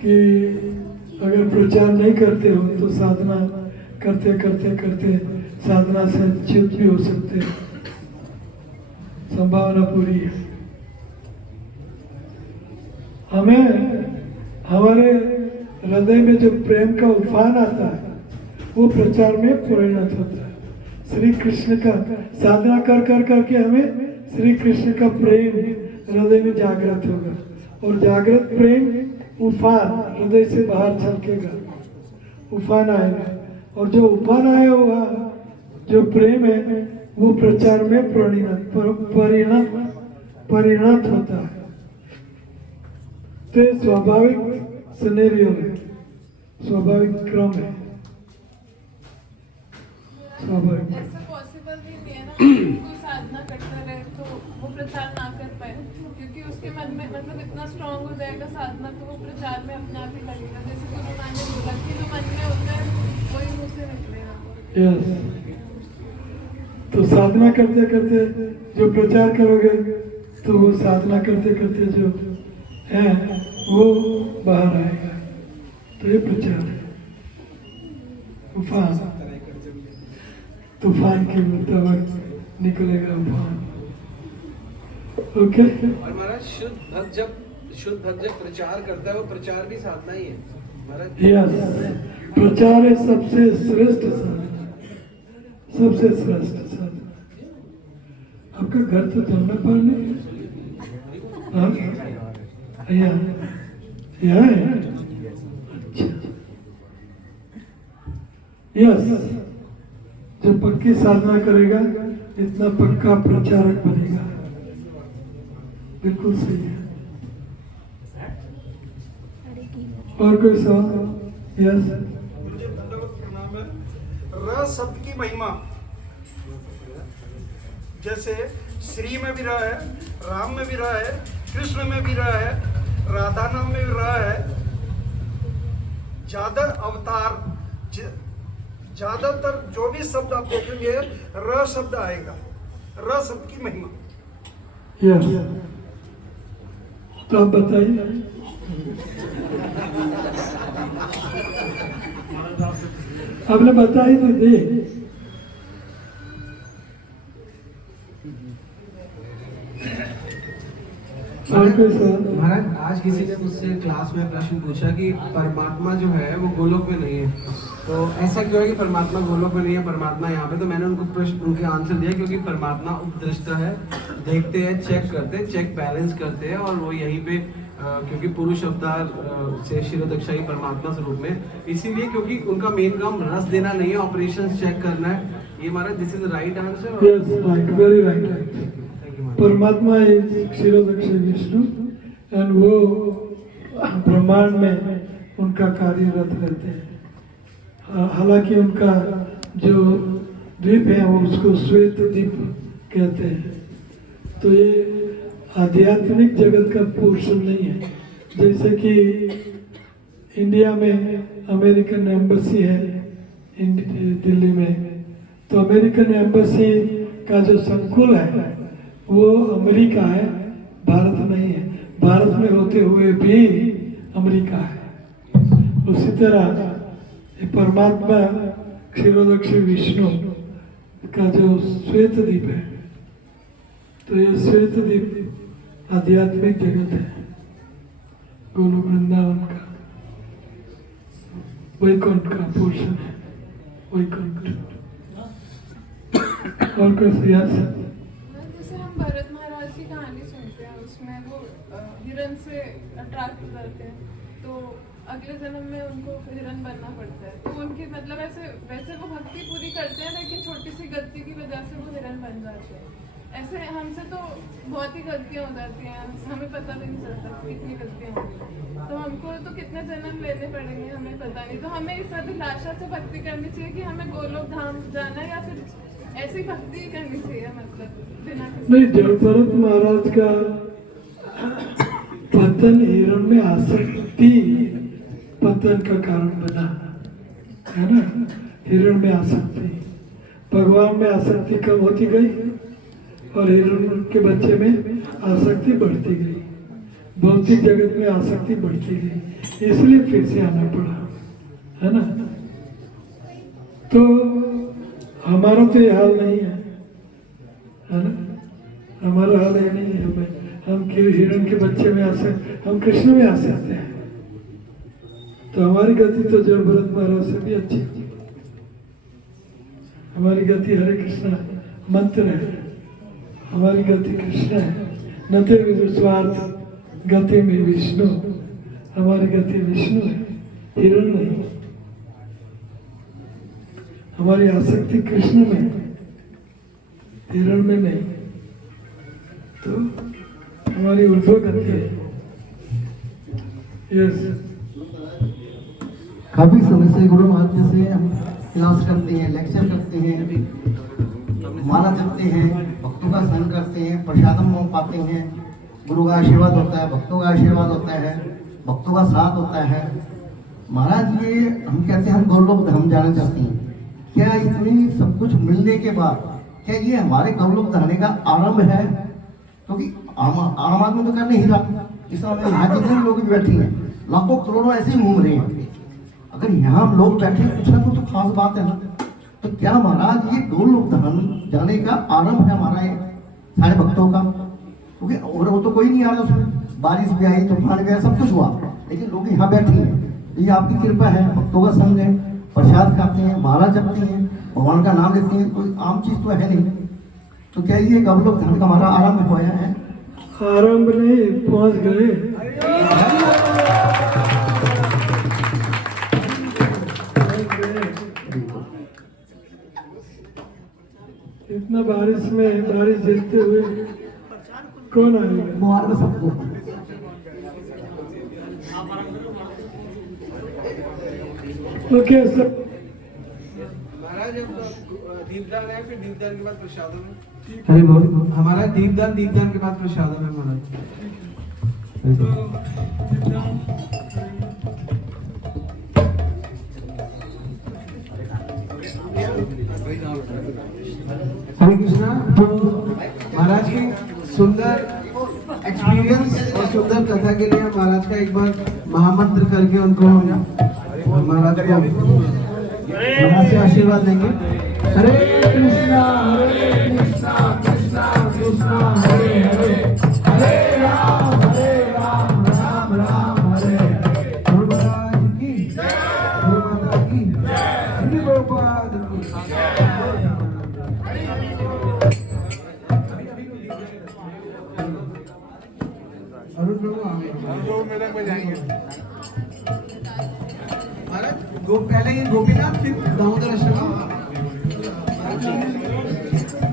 कि अगर प्रचार नहीं करते हो तो साधना करते करते करते साधना से च्युत भी हो सकते हैं, संभावना पूरी है। हमें हमारे हृदय में जो प्रेम का उफान आता है वो प्रचार में परिणत होता है। श्री कृष्ण का साधना कर कर करके हमें श्री कृष्ण का प्रेम हृदय में जागृत होगा, और जागृत प्रेम उफान हृदय से बाहर छलकेगा, उफान आएगा, और जो उफान आया हुआ जो प्रेम है वो प्रचार में परिणत होता है। तो स्वाभाविक सिनेरियो है, स्वाभाविक क्रम है, स्वाभाविक। ऐसा पॉसिबल नहीं है ना कोई साधना करता रहे तो वो प्रचार ना कर पाए, क्योंकि उसके मन में मतलब इतना स्ट्रांग हो जाएगा साधना तो वो प्रचार में अपने आप ही लगेगा। जैसे गुरु माँ ने बोला कि जो मन में होता है वही मुँह से निकलेगा। यस, तो साधना करते करते जो प्रचार करोगे तो वो साधना करते करते जो है वो बाहर आएगा, तो ये प्रचार है। तूफान के मुताबिक निकलेगा उफान। ओके। और महाराज शुद्ध भक्त जब प्रचार करता है वो प्रचार भी साधना ही है महाराज। यस, प्रचार है सबसे श्रेष्ठ साधना, सबसे श्रेष्ठ साधना। आपका घर तो जमनापाल नहीं है? यहाँ है? अच्छा। यस, जो पक्की साधना करेगा इतना पक्का प्रचारक बनेगा। बिल्कुल सही है। और कोई सवाल? यस। मुझे दंडवत प्रणाम है। र शब्द की महिमा जैसे श्री में भी रहा है, राम में भी रहा है, कृष्ण में भी रहा है, राधा नाम में भी रहा है। ज्यादा अवतार ज्यादातर जो भी शब्द आप देखेंगे र शब्द आएगा, र शब्द की महिमा। यस, तो आप बताइए। आपने बताई तो दे। महाराज, आज किसी ने मुझसे क्लास में प्रश्न पूछा कि परमात्मा जो है वो गोलोक में नहीं है, तो ऐसा क्यों है कि परमात्मा गोलोक में नहीं है, परमात्मा यहाँ पे? तो मैंने उनको प्रश्न उनके आंसर दिया क्योंकि परमात्मा उपदृष्ट है, देखते हैं, चेक करते हैं, चेक बैलेंस करते हैं, और वो यहीं पे क्योंकि पुरुष अवतार से शिरोदक्षा ही परमात्मा स्वरूप में, इसीलिए क्योंकि उनका मेन काम रस देना नहीं है, ऑपरेशन चेक करना है। ये हमारा this is right answer. Yes, right, very right. परमात्मा इज क्षीरोदक्ष विष्णु एंड वो ब्रह्मांड में उनका कार्यरत रहते हैं। हालांकि उनका जो द्वीप है वो उसको श्वेत द्वीप कहते हैं। तो ये आध्यात्मिक जगत का पोर्शन नहीं है। जैसे कि इंडिया में अमेरिकन एम्बेसी है दिल्ली में, तो अमेरिकन एम्बेसी का जो संकुल है वो अमेरिका है, भारत नहीं है। भारत में होते हुए भी अमेरिका है। उसी तरह परमात्मा क्षीरोदक्ष विष्णु का जो श्वेत द्वीप है, तो ये श्वेत द्वीप आध्यात्मिक जगत है, गोलोक वृंदावन का वैकुंठ का पोर्शन है, वैकुंठ। और कुछ प्रयास? जैसे हम भरत महाराज की कहानी सुनते हैं, उसमें वो हिरण से अट्रैक्ट हो जाते हैं, तो अगले जन्म में उनको हिरण बनना पड़ता है। तो उनकी मतलब ऐसे वैसे वो भक्ति पूरी करते हैं, लेकिन छोटी सी गलती की वजह से वो हिरण बन जाते हैं। ऐसे हमसे तो बहुत ही गलतियाँ हो जाती हैं, हमें पता भी नहीं चलता कितनी गलतियाँ होंगी। तो हमको तो कितने जन्म लेने पड़ेंगे हमें पता नहीं। तो हमें इस अभिलाषा से भक्ति करनी चाहिए कि हमें गोलोक धाम जाना है, या फिर ऐसी भक्ति करनी चाहिए मतलब बिना नहीं। जड़भरत महाराज का पतन हिरण में आसक्ति पतन का कारण बना है ना। हिरण में आसक्ति, भगवान में आसक्ति कम होती गई और हिरण के बच्चे में आसक्ति बढ़ती गई, भौतिक जगत में आसक्ति बढ़ती गई, इसलिए फिर से आना पड़ा, है ना। तो हमारा तो ये हाल नहीं है ना, हमारा हाल ये नहीं है। हम हिरण के बच्चे में आ सकते, हम कृष्ण में आ सकते हैं। तो हमारी गति तो जड़भरत महाराज से भी अच्छी थी। हमारी गति हरे कृष्णा मंत्र है, हमारी गति कृष्ण है। न ते स्वार्थ गति में विष्णु, हमारी गति विष्णु है, हिरण नहीं। हमारी आसक्ति कृष्ण में, हिरण में नहीं। तो हमारी ऊर्ध्व गति है। यस, काफी समय से गुरु महाराज से हम क्लास करते हैं, लेक्चर करते हैं, माला जपते हैं, भक्तों का स्नान करते हैं, प्रसादम पाते हैं, गुरु का आशीर्वाद होता है, भक्तों का आशीर्वाद होता है, भक्तों का साथ होता है। महाराज ये हम कहते हैं हम गौलोक धाम जाना चाहते हैं। क्या इतनी सब कुछ मिलने के बाद क्या ये हमारे गौलोक जाने का आरंभ है? क्योंकि आम आदमी तो कर नहीं रहा। इस समय यहाँ जितने लोग भी बैठे हैं, लाखों करोड़ों ऐसे ही घूम रहे हैं। अगर यहाँ हम लोग बैठे कुछ ना कुछ तो खास बात है ना। तो क्या महाराज ये गोलोक धाम जाने का आरंभ है हमारा ये सारे भक्तों का? क्योंकि और वो तो कोई नहीं आ रहा उसमें, बारिश भी आई, तूफान भी आया, सब कुछ हुआ, लेकिन लोग यहाँ बैठे हैं। ये आपकी कृपा है, भक्तों का संग है, प्रसाद खाते हैं, माला जपते हैं, भगवान का नाम लेते हैं, कोई आम चीज तो है नहीं। तो क्या ये गोलोक धाम का हमारा आरंभ हुआ है? आरंभ नहीं, पहुंच गए। इतना बारिश में बारिश देखते हुए कौन आएगा? मोबाइल में सबको ओके सब महाराज, दीपदान है, फिर दीपदान के बाद प्रसादम है। हरि बोल। हमारा दीपदान दीपदान के बाद प्रसादम है महाराज। हरे कृष्णा। तो महाराज की सुंदर एक्सपीरियंस और सुंदर कथा के लिए महाराज का एक बार महामंत्र करके उनको महाराज को महाराज से आशीर्वाद देंगे। हरे कृष्णा कृष्णा कृष्णा हरे हरे, हरे राम राम राम हरे हरे। गुरु महाराज की जय, गुरु माता की जय, श्री गोपाल की अरुण प्रभु आगे। मेरे में जाएंगे। महाराज पहले ये गोपीनाथ फिर गाँव